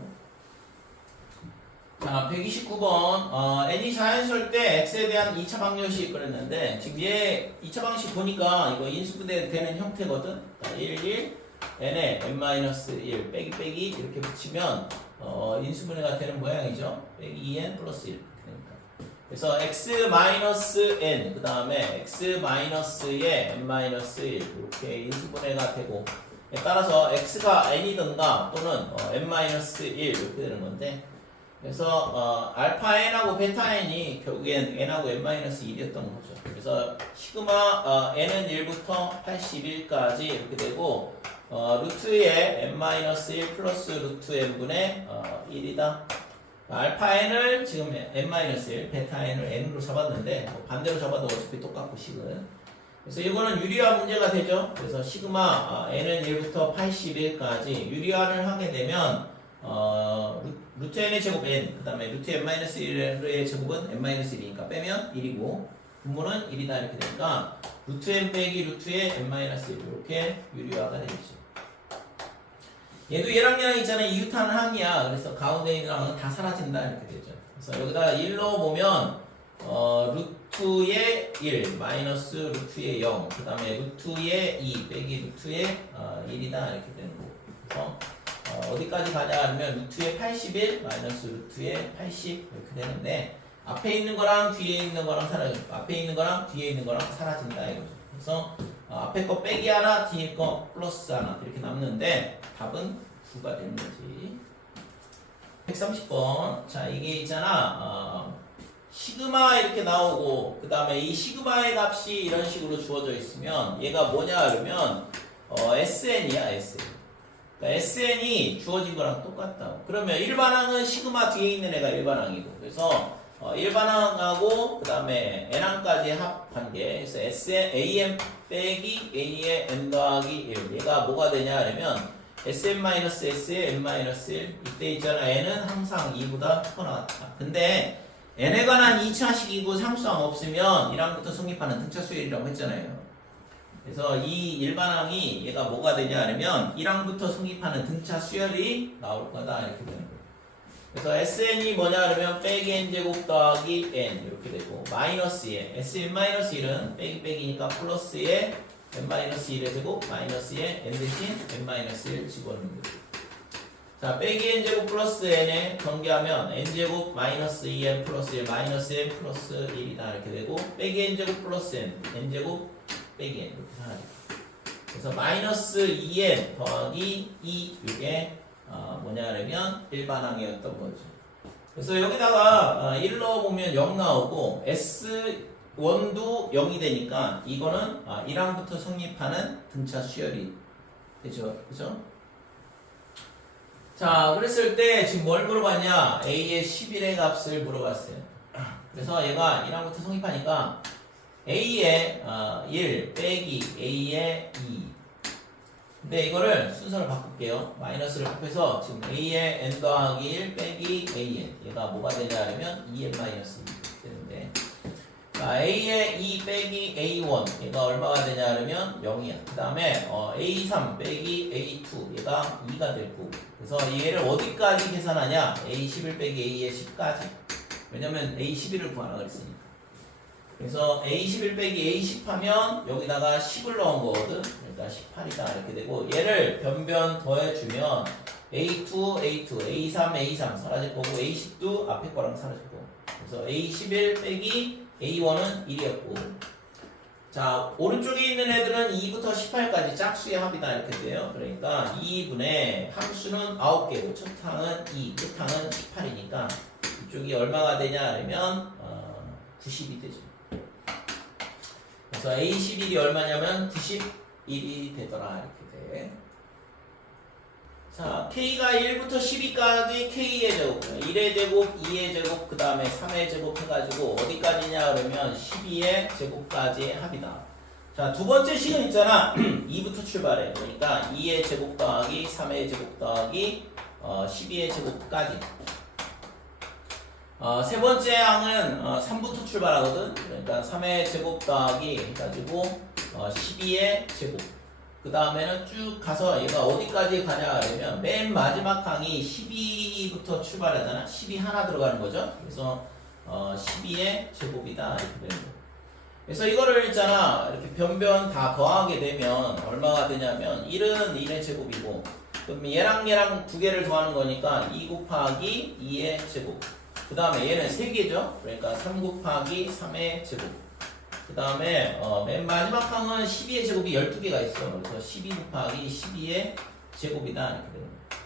자, 129번 n이 자연수일 때 x에 대한 2차 방정식 그랬는데 지금 얘 2차 방정식 보니까 이거 인수분해 되는 형태거든. 1, 1, n에 n-1 빼기 빼기 이렇게 붙이면 인수분해가 되는 모양이죠. 빼기 2n 플러스 1 그러니까. 그래서 x-n 그 다음에 x-의 n-1 이렇게 인수분해가 되고 따라서 x가 n이든가 또는 n-1 이렇게 되는 건데 그래서 알파 n하고 베타 n이 결국엔 n하고 n-1이었던 거죠. 그래서 시그마 n은 1부터 81까지 이렇게 되고 루트의 n-1 플러스 루트 n분의 1이다. 알파 n을 지금 n-1, 베타 n을 n으로 잡았는데 반대로 잡아도 어차피 똑같고 식은. 그래서 이거는 유리화 문제가 되죠. 그래서 시그마 n은 1부터 81까지 유리화를 하게 되면 루트 n의 제곱 n 그 다음에 루트 n-1의 제곱은 n-1이니까 빼면 1이고 분모는 1이다 이렇게 되니까 루트 n 빼기 루트의 n-1 이렇게 유리화가 되겠죠. 얘도 얘랑 얘랑 있잖아 이웃하는 항이야. 그래서 가운데 있는 항은 다 사라진다 이렇게 되죠. 그래서 여기다 1로 보면 루트의 1 마이너스 루트의 0 그 다음에 루트의 2 빼기 루트의 1이다 이렇게 되는 거고 그래서 어디까지 가냐 하면 루트의 81 마이너스 루트의 80 이렇게 되는데 앞에 있는 거랑 뒤에 있는 거랑 사라지고 앞에 있는 거랑 뒤에 있는 거랑 사라진다 이거죠. 그래서 앞에 거 빼기 하나 뒤에 거 플러스 하나 이렇게 남는데 답은 9가 되는 거지. 130번 자 이게 있잖아 시그마 이렇게 나오고 그 다음에 이 시그마의 값이 이런 식으로 주어져 있으면 얘가 뭐냐 그러면 SN이야 SN. 그러니까 SN이 주어진 거랑 똑같다고. 그러면 일반항은 시그마 뒤에 있는 애가 일반항이고 그래서 일반항하고 그 다음에 n항까지 합한 게 그래서 SN, AM 빼기 A의 n 더하기 1 얘가 뭐가 되냐 하면 SN-S의 n-1 이때 있잖아 n은 항상 2보다 크거나 같다. 근데 n에 관한 2차식이고 상수항 없으면 1항부터 성립하는 등차 수열이라고 했잖아요. 그래서 이 일반항이 얘가 뭐가 되냐 하면 1항부터 성립하는 등차 수열이 나올 거다 이렇게 되는 거예요. 그래서 SN이 뭐냐 그러면 빼기 n제곱 더하기 n 이렇게 되고 마이너스에 SN-1은 빼기 빼기니까 플러스에 n-1의 제곱 마이너스에 n 대신 n-1 집어넣는 거죠. 자, 빼기 n제곱 플러스 n에 전개하면 n제곱 마이너스 2n 플러스 1 마이너스 n 플러스 1이다 이렇게 되고 빼기 n제곱 플러스 n n제곱 빼기 n 이렇게 하나죠. 그래서 마이너스 2n 더하기 2 이게 뭐냐 그러면 일반항이었던 거죠. 그래서 여기다가 1 넣어보면 0 나오고 S1도 0이 되니까 이거는 1항부터 성립하는 등차 수열이 되죠. 그죠? 자, 그랬을 때 지금 뭘 물어봤냐? A의 11의 값을 물어봤어요. 그래서 얘가 1항부터 성립하니까 A의 1 빼기 A의 2. 근데 이거를 순서를 바꿀게요. 마이너스를 곱해서 지금 A의 n 더하기 1 빼기 A의 얘가 뭐가 되냐 하면 2n 마이너스 2 되는데 자, A의 2 빼기 A1 얘가 얼마가 되냐 하면 0이야. 그 다음에 A3 빼기 A2 얘가 2가 될 거고 그래서 얘를 어디까지 계산하냐 A11 빼기 A의 10까지 왜냐면 A11을 구하라 그랬으니까 그래서 A11 빼기 A10 하면 여기다가 10을 넣은 거거든. 그러니까 18이다 이렇게 되고 얘를 변변 더해주면 A2, A2, A3, A3 사라질 거고 A10도 앞에 거랑 사라질 거고 그래서 A11 빼기 A1은 1이었고 자 오른쪽에 있는 애들은 2부터 18까지 짝수의 합이다 이렇게 돼요. 그러니까 2분의 함수는 9개고 첫 항은 2, 끝 항은 18이니까 이쪽이 얼마가 되냐 하면 90이 되죠. 그래서 A11이 얼마냐면 91이 되더라 이렇게 돼. 자, K가 1부터 12까지 K의 제곱, 1의 제곱, 2의 제곱, 그 다음에 3의 제곱 해가지고 어디까지냐 그러면 12의 제곱까지의 합이다. 자, 두 번째 식은 있잖아. 2부터 출발해. 그러니까 2의 제곱 더하기 3의 제곱 더하기 12의 제곱까지. 세 번째 항은 3부터 출발하거든. 그러니까 3의 제곱 더하기 해가지고 12의 제곱. 그 다음에는 쭉 가서 얘가 어디까지 가냐 하면 맨 마지막 항이 12부터 출발하잖아. 12 하나 들어가는 거죠. 그래서 12의 제곱이다 이렇게 되는 거. 그래서 이거를 있잖아 이렇게 변변 다 더하게 되면 얼마가 되냐면 1은 1의 제곱이고 그럼 얘랑 두 개를 더하는 거니까 2 곱하기 2의 제곱. 그 다음에 얘는 3개죠. 그러니까 3 곱하기 3의 제곱. 그 다음에 맨 마지막 항은 12의 제곱이 12개가 있어. 그래서 12 곱하기 12의 제곱이다 이렇게 되는 거야.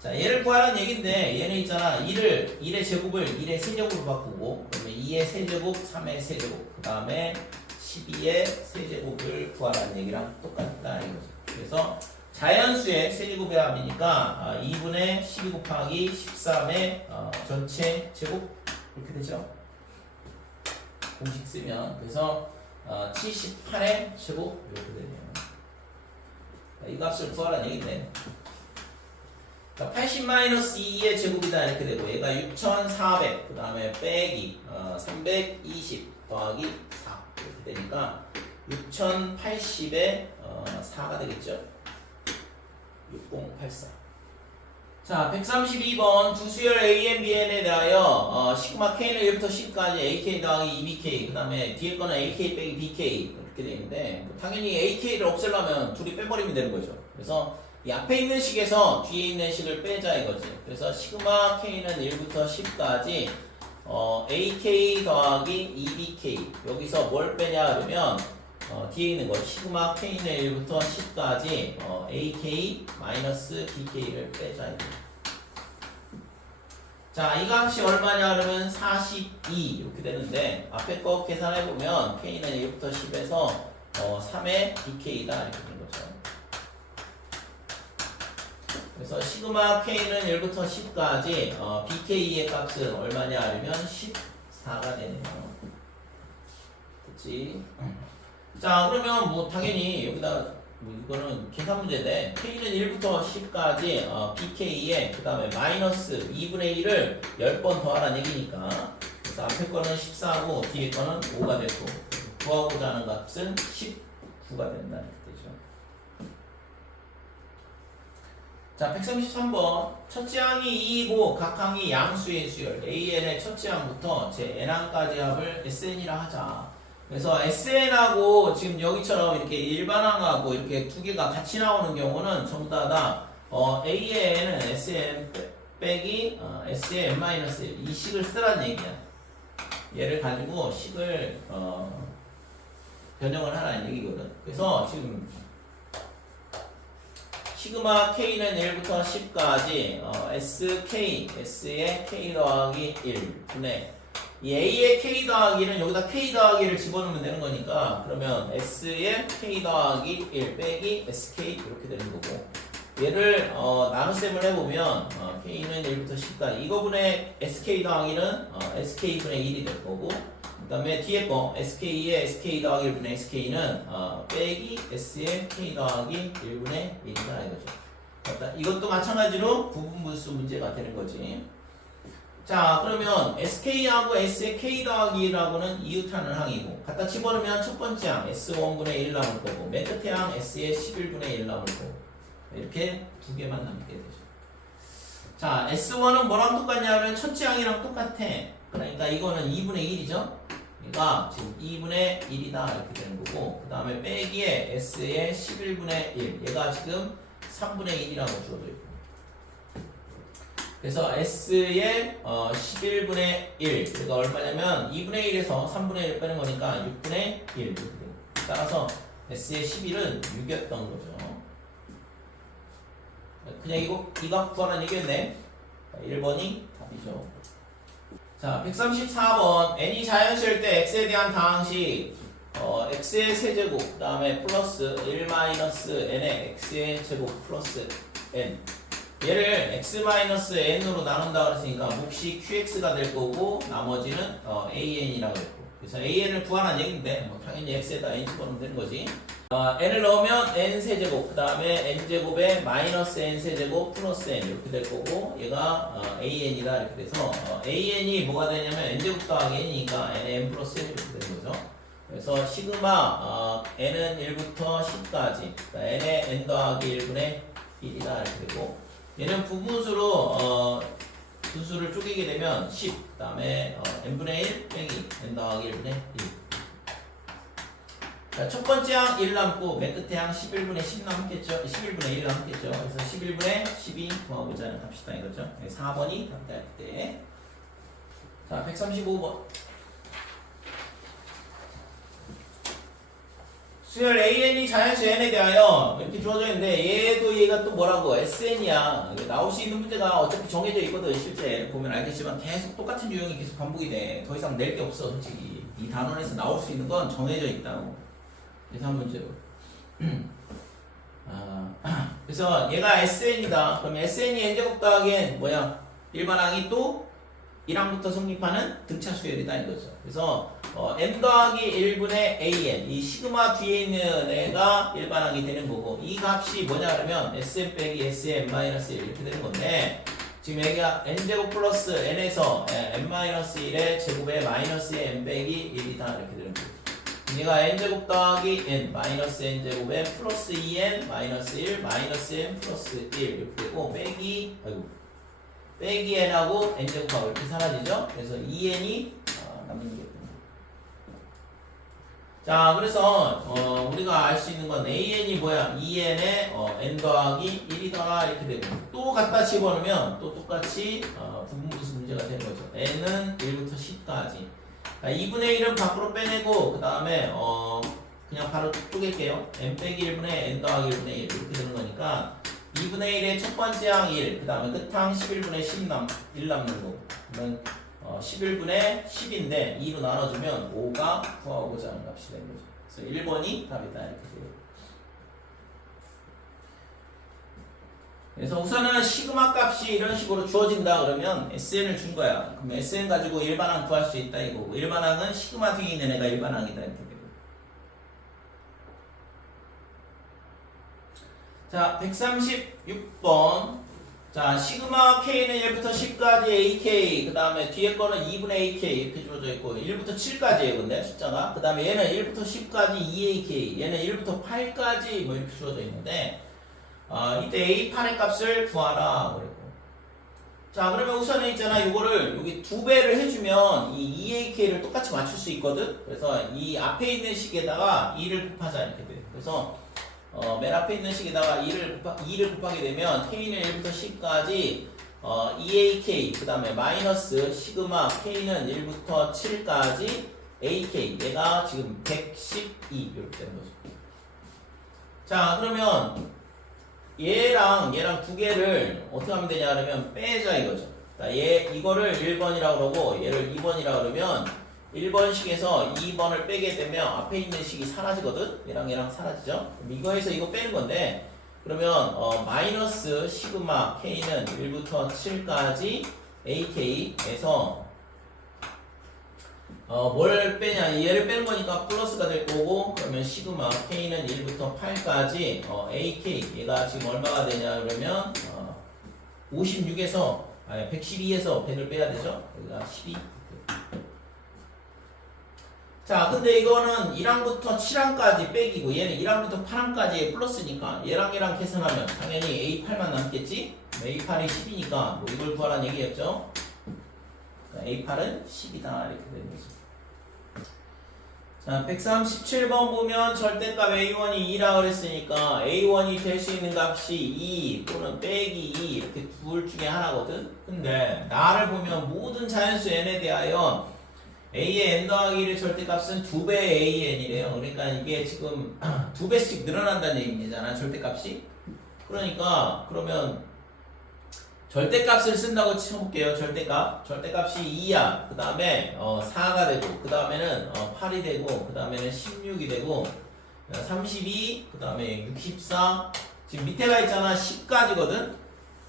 자, 얘를 구하라는 얘기인데 얘는 있잖아 1의 제곱을 1의 세제곱으로 바꾸고 그러면 2의 세제곱, 3의 세제곱 그 다음에 12의 세제곱을 구하라는 얘기랑 똑같다 이거죠. 그래서 자연수의 세제곱의 합이니까 2분의 12 곱하기 13의 전체 제곱 이렇게 되죠. 공식 쓰면 그래서 78의 제곱 이렇게 되네요. 이 값을 구하라는 얘기인데 80-2의 제곱이다 이렇게 되고 얘가 6400 그 다음에 빼기 320 더하기 4 이렇게 되니까 6080의 4가 되겠죠. 6084. 자, 132번 두수열 AN, BN에 대하여 시그마 K는 1부터 10까지 AK 더하기 2BK 그 다음에 뒤에 거는 AK 빼기 BK 이렇게 되어 있는데 당연히 AK를 없애려면 둘이 빼버리면 되는 거죠. 그래서 이 앞에 있는 식에서 뒤에 있는 식을 빼자 이거지. 그래서 시그마 K는 1부터 10까지 AK 더하기 2BK 여기서 뭘 빼냐 그러면 뒤에 있는 거 시그마 K는 1부터 10까지 AK 마이너스 BK를 빼자 이거. 자, 이 값이 얼마냐 그러면 42 이렇게 되는데 앞에 거 계산해보면 K는 1부터 10에서 3의 BK다 이렇게 되는 거죠. 그래서 시그마 K는 1부터 10까지 BK의 값은 얼마냐 하면 14가 되네요. 그치? 자, 그러면 뭐 당연히 여기다 이거는 계산 문제인데 K는 1부터 10까지 BK에 그 다음에 마이너스 2분의 1을 10번 더하라는 얘기니까 그래서 앞에 거는 14고 뒤에 거는 5가 되고 구하고자 하는 값은 19가 된다는 뜻이죠. 자, 133번. 첫째 항이 2이고 각 항이 양수의 수열 AN의 첫째 항부터 제 N항까지 합을 SN이라 하자. 그래서 SN하고 지금 여기처럼 이렇게 일반항하고 이렇게 두 개가 같이 나오는 경우는 전부 다 A의 N은 SN 빼기 S의 N-1 이 식을 쓰라는 얘기야. 얘를 가지고 식을 변형을 하라는 얘기거든. 그래서 지금 시그마 K는 1부터 10까지 SK, S의 K 더하기 1분의 이 A의 K 더하기는 여기다 K 더하기를 집어넣으면 되는 거니까 그러면 S의 K 더하기 1 빼기 SK 이렇게 되는 거고 얘를 나눗셈을 해보면 K는 1부터 10까지 이거분의 SK 더하기는 SK분의 1이 될 거고 그 다음에 뒤에 거 SK의 SK 더하기 1분의 SK는 빼기 S의 K 더하기 1분의 1이다 이거죠. 이것도 마찬가지로 부분분수 문제가 되는 거지. 자 그러면 SK하고 S의 K 더하기라고는 이웃하는 항이고 갖다 집어넣으면 첫 번째 항 S1분의 1 남을 거고 맨 끝에 항 S의 11분의 1 남을 거고 이렇게 두 개만 남게 되죠. 자 S1은 뭐랑 똑같냐면 첫째 항이랑 똑같아. 그러니까 이거는 2분의 1이죠. 그러니까 지금 2분의 1이다 이렇게 되는 거고 그 다음에 빼기에 S의 11분의 1 얘가 지금 3분의 1이라고 주어져 있고 그래서 S의 11분의 1 그러니까 얼마냐면 2분의 1에서 3분의 1 빼는 거니까 6분의 1 이렇게 되고 따라서 S의 11은 6이었던 거죠. 그냥 이거 구하라는 얘기였네. 1번이 답이죠. 자, 134번. n이 자연수일 때 x에 대한 다항식 x의 세제곱 그 다음에 플러스 1-n의 x의 제곱 플러스 n 얘를 x-n으로 나눈다 그랬으니까 몫이 qx가 될 거고 나머지는 an이라고 했고 그래서 an을 구하라는 얘기인데 당연히 x에다 n 집어넣으면 되는 거지. n을 넣으면 n세제곱 그 다음에 n제곱에 마이너스 n세제곱 플러스 n 이렇게 될 거고 얘가 an이다 이렇게 돼서 an이 뭐가 되냐면 n제곱 더하기 n이니까 n 플러스 1 이렇게 되는 거죠. 그래서 시그마 n은 1부터 10까지 n의 n 더하기 1분의 1이다 이렇게 되고 얘는 부분수로 분수를 쪼개게 되면 10 그 다음에 n분의 1 빼기 n 더하기 1분의 1 자, 첫 번째 항 1 남고 맨 끝에 항 11분의 10 남겠죠? 11분의 1 남겠죠? 그래서 11분의 12 구하고자 합시다 이거죠? 4번이 답이다 이때. 자, 135번. 수열 AN이 자연수 N에 대하여 이렇게 주어져 있는데 얘가 또 뭐라고 SN이야. 나올 수 있는 문제가 어차피 정해져 있거든. 실제 보면 알겠지만 계속 똑같은 유형이 계속 반복이 돼. 더 이상 낼 게 없어 솔직히. 이 단원에서 나올 수 있는 건 정해져 있다고. 그래서 한 문제로. 그래서 얘가 SN이다. 그럼 SN이 N제곱 더하기 N 뭐야? 일반항이 또 1항부터 성립하는 등차 수열이다 이거죠. 그래서 n 더하기 1분의 an 이 시그마 뒤에 있는 애가 일반항이 되는 거고 이 값이 뭐냐 그러면 sn 빼기 sn n-1 이렇게 되는 건데 지금 여기가 n제곱 플러스 n에서 n-1의 제곱에 마이너스의 n 빼기 1이다 이렇게 되는 거고 얘가 n제곱 더하기 n 마이너스 n제곱에 플러스 2n 마이너스 1 마이너스 n 플러스 1 이렇게 되고 빼기 n하고 n제곱하고 이렇게 사라지죠. 그래서 2n이 남는 게 자, 그래서 우리가 알 수 있는 건 an이 뭐야? 2n에 n 더하기 1이다 이렇게 되고 또 갖다 집어넣으면 또 똑같이 부분분수 문제가 되는 거죠. n은 1부터 10까지 2분의 1은 밖으로 빼내고 그 다음에 그냥 바로 쪼갤게요. n 빼기 1분의 n 더하기 1분의 1 이렇게 되는 거니까 2분의 1의 첫 번째 항 1, 그 다음에 끝항 11분의 1 남는 거. 그러면 11분의 10인데 2로 나눠주면 5가 구하고자 하는 값이 되는 거죠. 그래서 1번이 답이다 이렇게 돼요. 그래서 우선은 시그마 값이 이런 식으로 주어진다 그러면 SN을 준 거야. 그럼 SN 가지고 일반항 구할 수 있다 이거고 일반항은 시그마 뒤에 있는 애가 일반항이다 이렇게 되고. 자, 136번. 자, 시그마 K는 1부터 10까지 AK, 그 다음에 뒤에 거는 2분의 AK 이렇게 주어져 있고, 1부터 7까지예요, 근데 숫자가. 그 다음에 얘는 1부터 10까지 2AK, 얘는 1부터 8까지 뭐 이렇게 주어져 있는데, 이때 A8의 값을 구하라 그랬고. 자, 그러면 우선은 있잖아, 요거를 여기 2배를 해주면 이 EAK를 똑같이 맞출 수 있거든. 그래서 이 앞에 있는 식에다가 2를 곱하자 이렇게 돼. 그래서 맨 앞에 있는 식에다가 2를 곱하게 되면 K는 1부터 10까지 EAK 그 다음에 마이너스 시그마 K는 1부터 7까지 AK 얘가 지금 112 이렇게 되는 거죠. 자, 그러면 얘랑 두 개를 어떻게 하면 되냐 그러면 빼자 이거죠. 이거를 1번이라고 그러고 얘를 2번이라고 그러면 1번식에서 2번을 빼게 되면 앞에 있는 식이 사라지거든. 얘랑 사라지죠. 그럼 이거에서 이거 빼는 건데, 그러면 마이너스 시그마 K는 1부터 7까지 AK에서 뭘 빼냐, 얘를 빼는 거니까 플러스가 될 거고, 그러면 시그마 K는 1부터 8까지 AK 얘가 지금 얼마가 되냐 그러면 56에서 112에서 100을 빼야 되죠. 여기가 12. 자, 근데 이거는 1항부터 7항까지 빼기고 얘는 1항부터 8항까지 플러스니까 얘랑 계산하면 당연히 A8만 남겠지? A8이 10이니까 뭐 이걸 구하라는 얘기였죠. A8은 10이다 이렇게 되는 거죠. 자, 137번 보면 절대값 A1이 2라 그랬으니까 A1이 될 수 있는 값이 2 또는 빼기 2 이렇게 둘 중에 하나거든. 근데 나를 보면 모든 자연수 n에 대하여 a의 n 더하기 1의 절대값은 2배 an이래요. 그러니까 이게 지금 2배씩 늘어난다는 얘기잖아, 절대값이. 그러니까 그러면 절대값을 쓴다고 쳐볼게요. 절대값이 2야. 그 다음에 4가 되고, 그 다음에는 8이 되고, 그 다음에는 16이 되고, 32, 그 다음에 64. 지금 밑에가 있잖아, 10까지거든.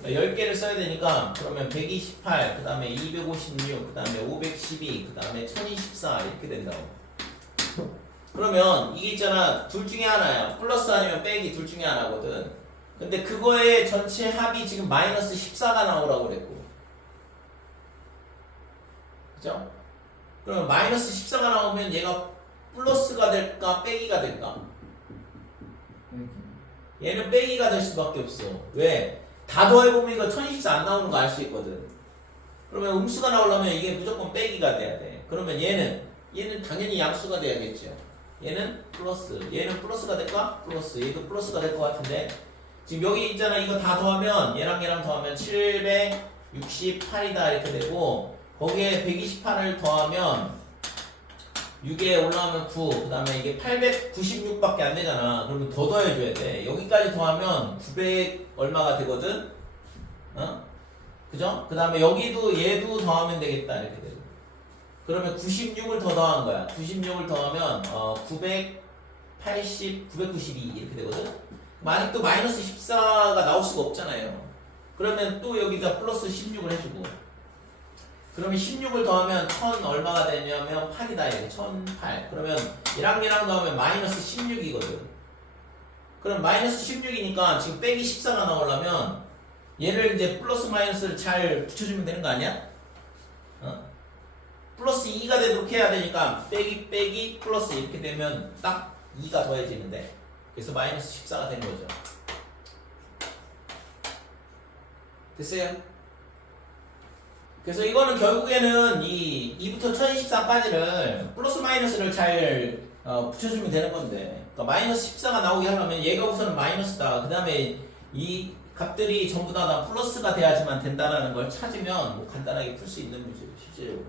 10개를 써야 되니까, 그러면 128, 그 다음에 256, 그 다음에 512, 그 다음에 1024 이렇게 된다고. 그러면 이게 있잖아, 둘 중에 하나야. 플러스 아니면 빼기 둘 중에 하나거든. 근데 그거의 전체 합이 지금 마이너스 14가 나오라고 그랬고, 그죠? 그러면 마이너스 14가 나오면 얘가 플러스가 될까 빼기가 될까? 얘는 빼기가 될 수밖에 없어. 왜? 다 더해보면 이거 1024 안 나오는 거 알 수 있거든. 그러면 음수가 나오려면 이게 무조건 빼기가 돼야 돼. 그러면 얘는 당연히 양수가 돼야겠죠. 얘는 플러스, 얘는 플러스가 될까? 플러스, 얘도 플러스가 될 것 같은데, 지금 여기 있잖아, 이거 다 더하면 얘랑 더하면 768이다 이렇게 되고, 거기에 128을 더하면 6에 올라가면 9, 그 다음에 이게 896밖에 안 되잖아. 그러면 더 더해줘야 돼. 여기까지 더하면 900 얼마가 되거든? 그죠? 그 다음에 여기도 얘도 더하면 되겠다 이렇게 되고, 그러면 96을 더 더한 거야. 96을 더하면 980, 992 이렇게 되거든? 아직도 마이너스 14가 나올 수가 없잖아요. 그러면 또 여기다 플러스 16을 해주고, 그러면 16을 더하면 1000 얼마가 되냐면 8이다 이게 1008. 그러면 얘랑 더하면 마이너스 16이거든. 그럼 마이너스 16이니까 지금 빼기 14가 나오려면 얘를 이제 플러스 마이너스를 잘 붙여주면 되는 거 아니야? 플러스 2가 되도록 해야 되니까 빼기 플러스 이렇게 되면 딱 2가 더해지는데, 그래서 마이너스 14가 되는 거죠. 됐어요? 그래서 이거는 결국에는 이 2부터 1024까지를 플러스 마이너스를 잘 붙여주면 되는 건데, 그러니까 마이너스 14가 나오게 하려면 얘가 우선은 마이너스다. 그 다음에 이 값들이 전부 다 플러스가 돼야지만 된다는 걸 찾으면 뭐 간단하게 풀 수 있는 문제죠, 실제로.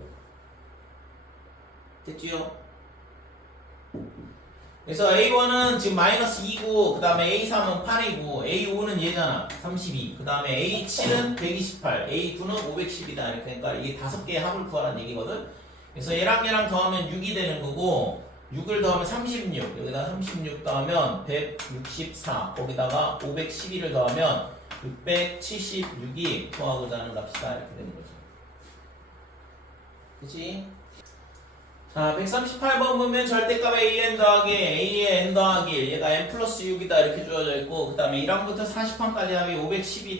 됐지요? 그래서 A1은 지금 마이너스 2고, 그 다음에 A3은 8이고, A5는 얘잖아, 32. 그 다음에 A7은 128, A2는 510이다. 이렇게 되니까 이게 5개의 합을 구하라는 얘기거든. 그래서 얘랑 더하면 6이 되는 거고, 6을 더하면 36, 여기다 36 더하면 164, 거기다가 512를 더하면 676이 구하고자 하는 값이다. 이렇게 되는 거죠. 그치? 자, 138번 보면 절대값 AN 더하기 A의 N 더하기 1, 얘가 N 플러스 6이다 이렇게 주어져 있고, 그 다음에 1항부터 40항까지 합이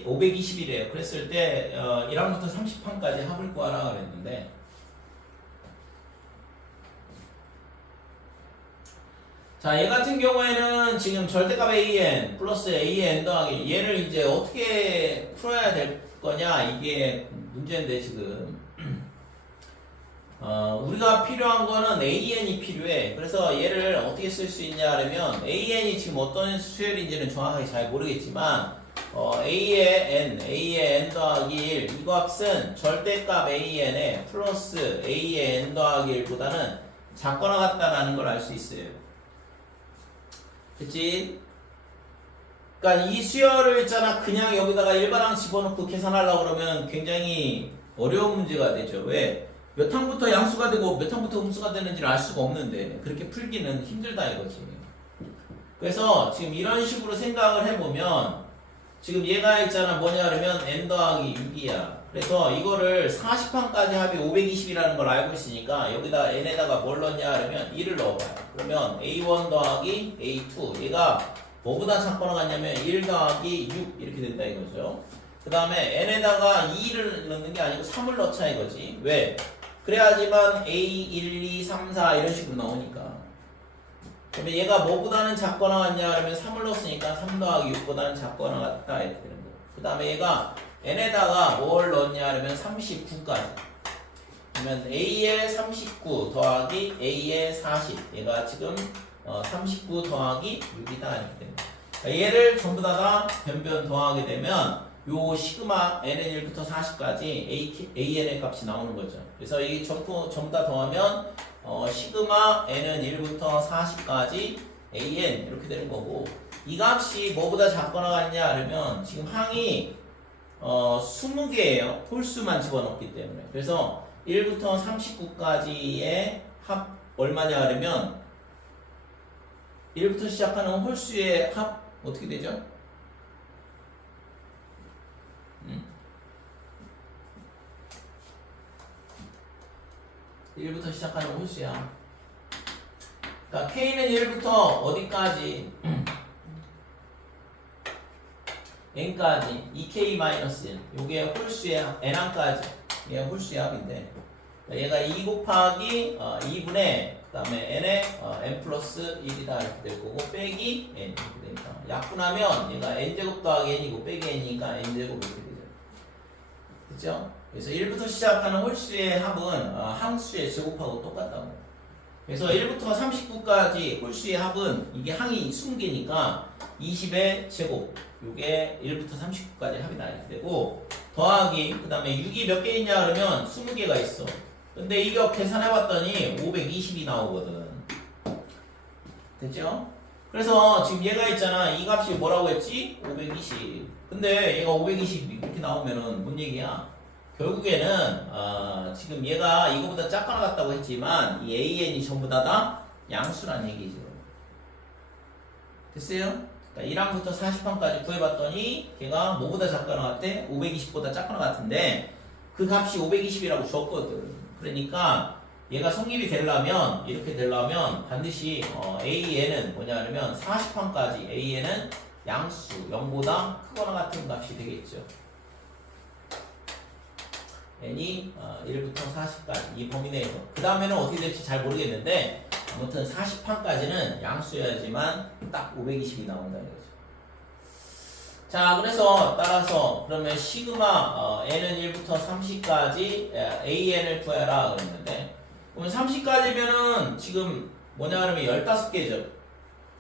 520이래요. 그랬을 때 1항부터 30항까지 합을 구하라 그랬는데, 자, 얘 같은 경우에는 지금 절대값 AN 플러스 AN 더하기 얘를 이제 어떻게 풀어야 될 거냐 이게 문제인데 지금 우리가 필요한 거는 AN이 필요해. 그래서 얘를 어떻게 쓸 수 있냐 하면 AN이 지금 어떤 수열인지는 정확하게 잘 모르겠지만 A의 N 더하기 1 이 값은 절대값 AN에 플러스 A의 N 더하기 1보다는 작거나 같다라는 걸 알 수 있어요. 그치? 그러니까 이 수열을 있잖아 그냥 여기다가 일반항 집어넣고 계산하려고 그러면 굉장히 어려운 문제가 되죠. 왜? 몇 항부터 양수가 되고 몇 항부터 음수가 되는지를 알 수가 없는데 그렇게 풀기는 힘들다 이거지. 그래서 지금 이런 식으로 생각을 해보면 지금 얘가 있잖아 뭐냐 그러면 n 더하기 6이야. 그래서 이거를 40항까지 합이 520이라는 걸 알고 있으니까 여기다 n에다가 뭘 넣냐 그러면 2를 넣어봐요. 그러면 a1 더하기 a2 얘가 뭐보다 작거나 같냐면 1 더하기 6 이렇게 된다 이거죠. 그 다음에 n에다가 2를 넣는 게 아니고 3을 넣자 이거지. 왜? 그래야지만 a 1, 2, 3, 4 이런 식으로 나오니까. 그러면 얘가 뭐보다는 작거나 같냐 그러면 3을 넣었으니까 3 더하기 6보다는 작거나 같다 이렇게 되는 거예요. 그 다음에 얘가 n에다가 뭘 넣었냐 그러면 39까지. 그러면 a의 39 더하기 a의 40 얘가 지금 39 더하기 6이다 이렇게 됩니다. 그러니까 얘를 전부 다 변변 더하게 되면 요 시그마 n은 1부터 40까지 an의 값이 나오는 거죠. 그래서 이 전부 다 더하면 시그마 n은 1부터 40까지 an 이렇게 되는 거고 이 값이 뭐보다 작거나 같냐 그러면 지금 항이 20개예요. 홀수만 집어넣기 때문에. 그래서 1부터 39까지의 합 얼마냐 그러면 1부터 시작하는 홀수의 합 어떻게 되죠? 1부터 시작하는 홀수야. 그러니까 K는 1부터 어디까지? N까지 2K-1 요게 홀수의 N항까지 얘가 홀수의 합인데 얘가 2 곱하기 2분의 그 다음에 N에 N 플러스 1이다 이렇게 될 거고 빼기 N 이렇게 되니까 약분하면 얘가 N제곱 더하기 N이고 빼기 N이니까 N제곱 이렇게 되죠. 그죠? 그래서 1부터 시작하는 홀수의 합은 항수의 제곱하고 똑같다고. 그래서 1부터 39까지 홀수의 합은 이게 항이 20개니까 20의 제곱 요게 1부터 39까지 합이 나게 되고 더하기 그 다음에 6이 몇 개 있냐 그러면 20개가 있어. 근데 이거 계산해봤더니 520이 나오거든. 됐죠? 그래서 지금 얘가 있잖아 이 값이 뭐라고 했지? 520. 근데 얘가 520 이렇게 나오면은 뭔 얘기야? 결국에는 지금 얘가 이거보다 작거나 같다고 했지만 이 AN이 전부 다 양수란 얘기죠. 됐어요? 그러니까 1항부터 40항까지 구해봤더니 걔가 뭐보다 작거나 같대? 520보다 작거나 같은데 그 값이 520이라고 줬거든. 그러니까 얘가 성립이 되려면 이렇게 되려면 반드시 AN은 뭐냐 하면 40항까지 AN은 양수 0보다 크거나 같은 값이 되겠죠. n이 1부터 40까지 이 범위 내에서 그 다음에는 어떻게 될지 잘 모르겠는데 아무튼 40항까지는 양수여야지만 딱 520이 나온다 이거죠. 자 그래서 따라서 그러면 시그마 n은 1부터 30까지 an을 구해라 그랬는데 그러면 30까지면은 지금 뭐냐 그러면 15개죠.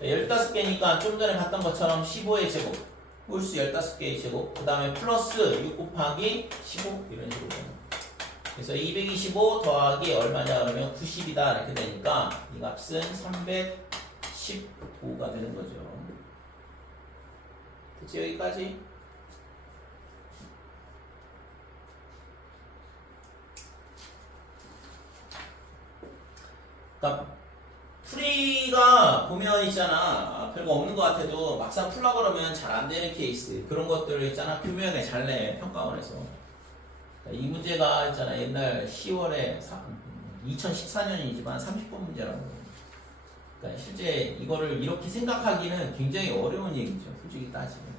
15개니까 좀 전에 봤던 것처럼 15의 제곱 홀수 15개의 제곱 그 다음에 플러스 6 곱하기 15 이런 식으로 되는. 그래서 225 더하기 얼마냐 그러면 90이다 이렇게 되니까 이 값은 315가 되는 거죠. 그치 여기까지? 그러니까 풀이가 보면 있잖아 별거 없는 것 같아도 막상 풀라고 그러면 잘 안 되는 케이스 그런 것들을 있잖아 교묘하게 잘 내 평가원에서. 그러니까 이 문제가 있잖아 옛날 10월에 2014년이지만 30번 문제라고. 그러니까 실제 이거를 이렇게 생각하기는 굉장히 어려운 얘기죠 솔직히 따지면.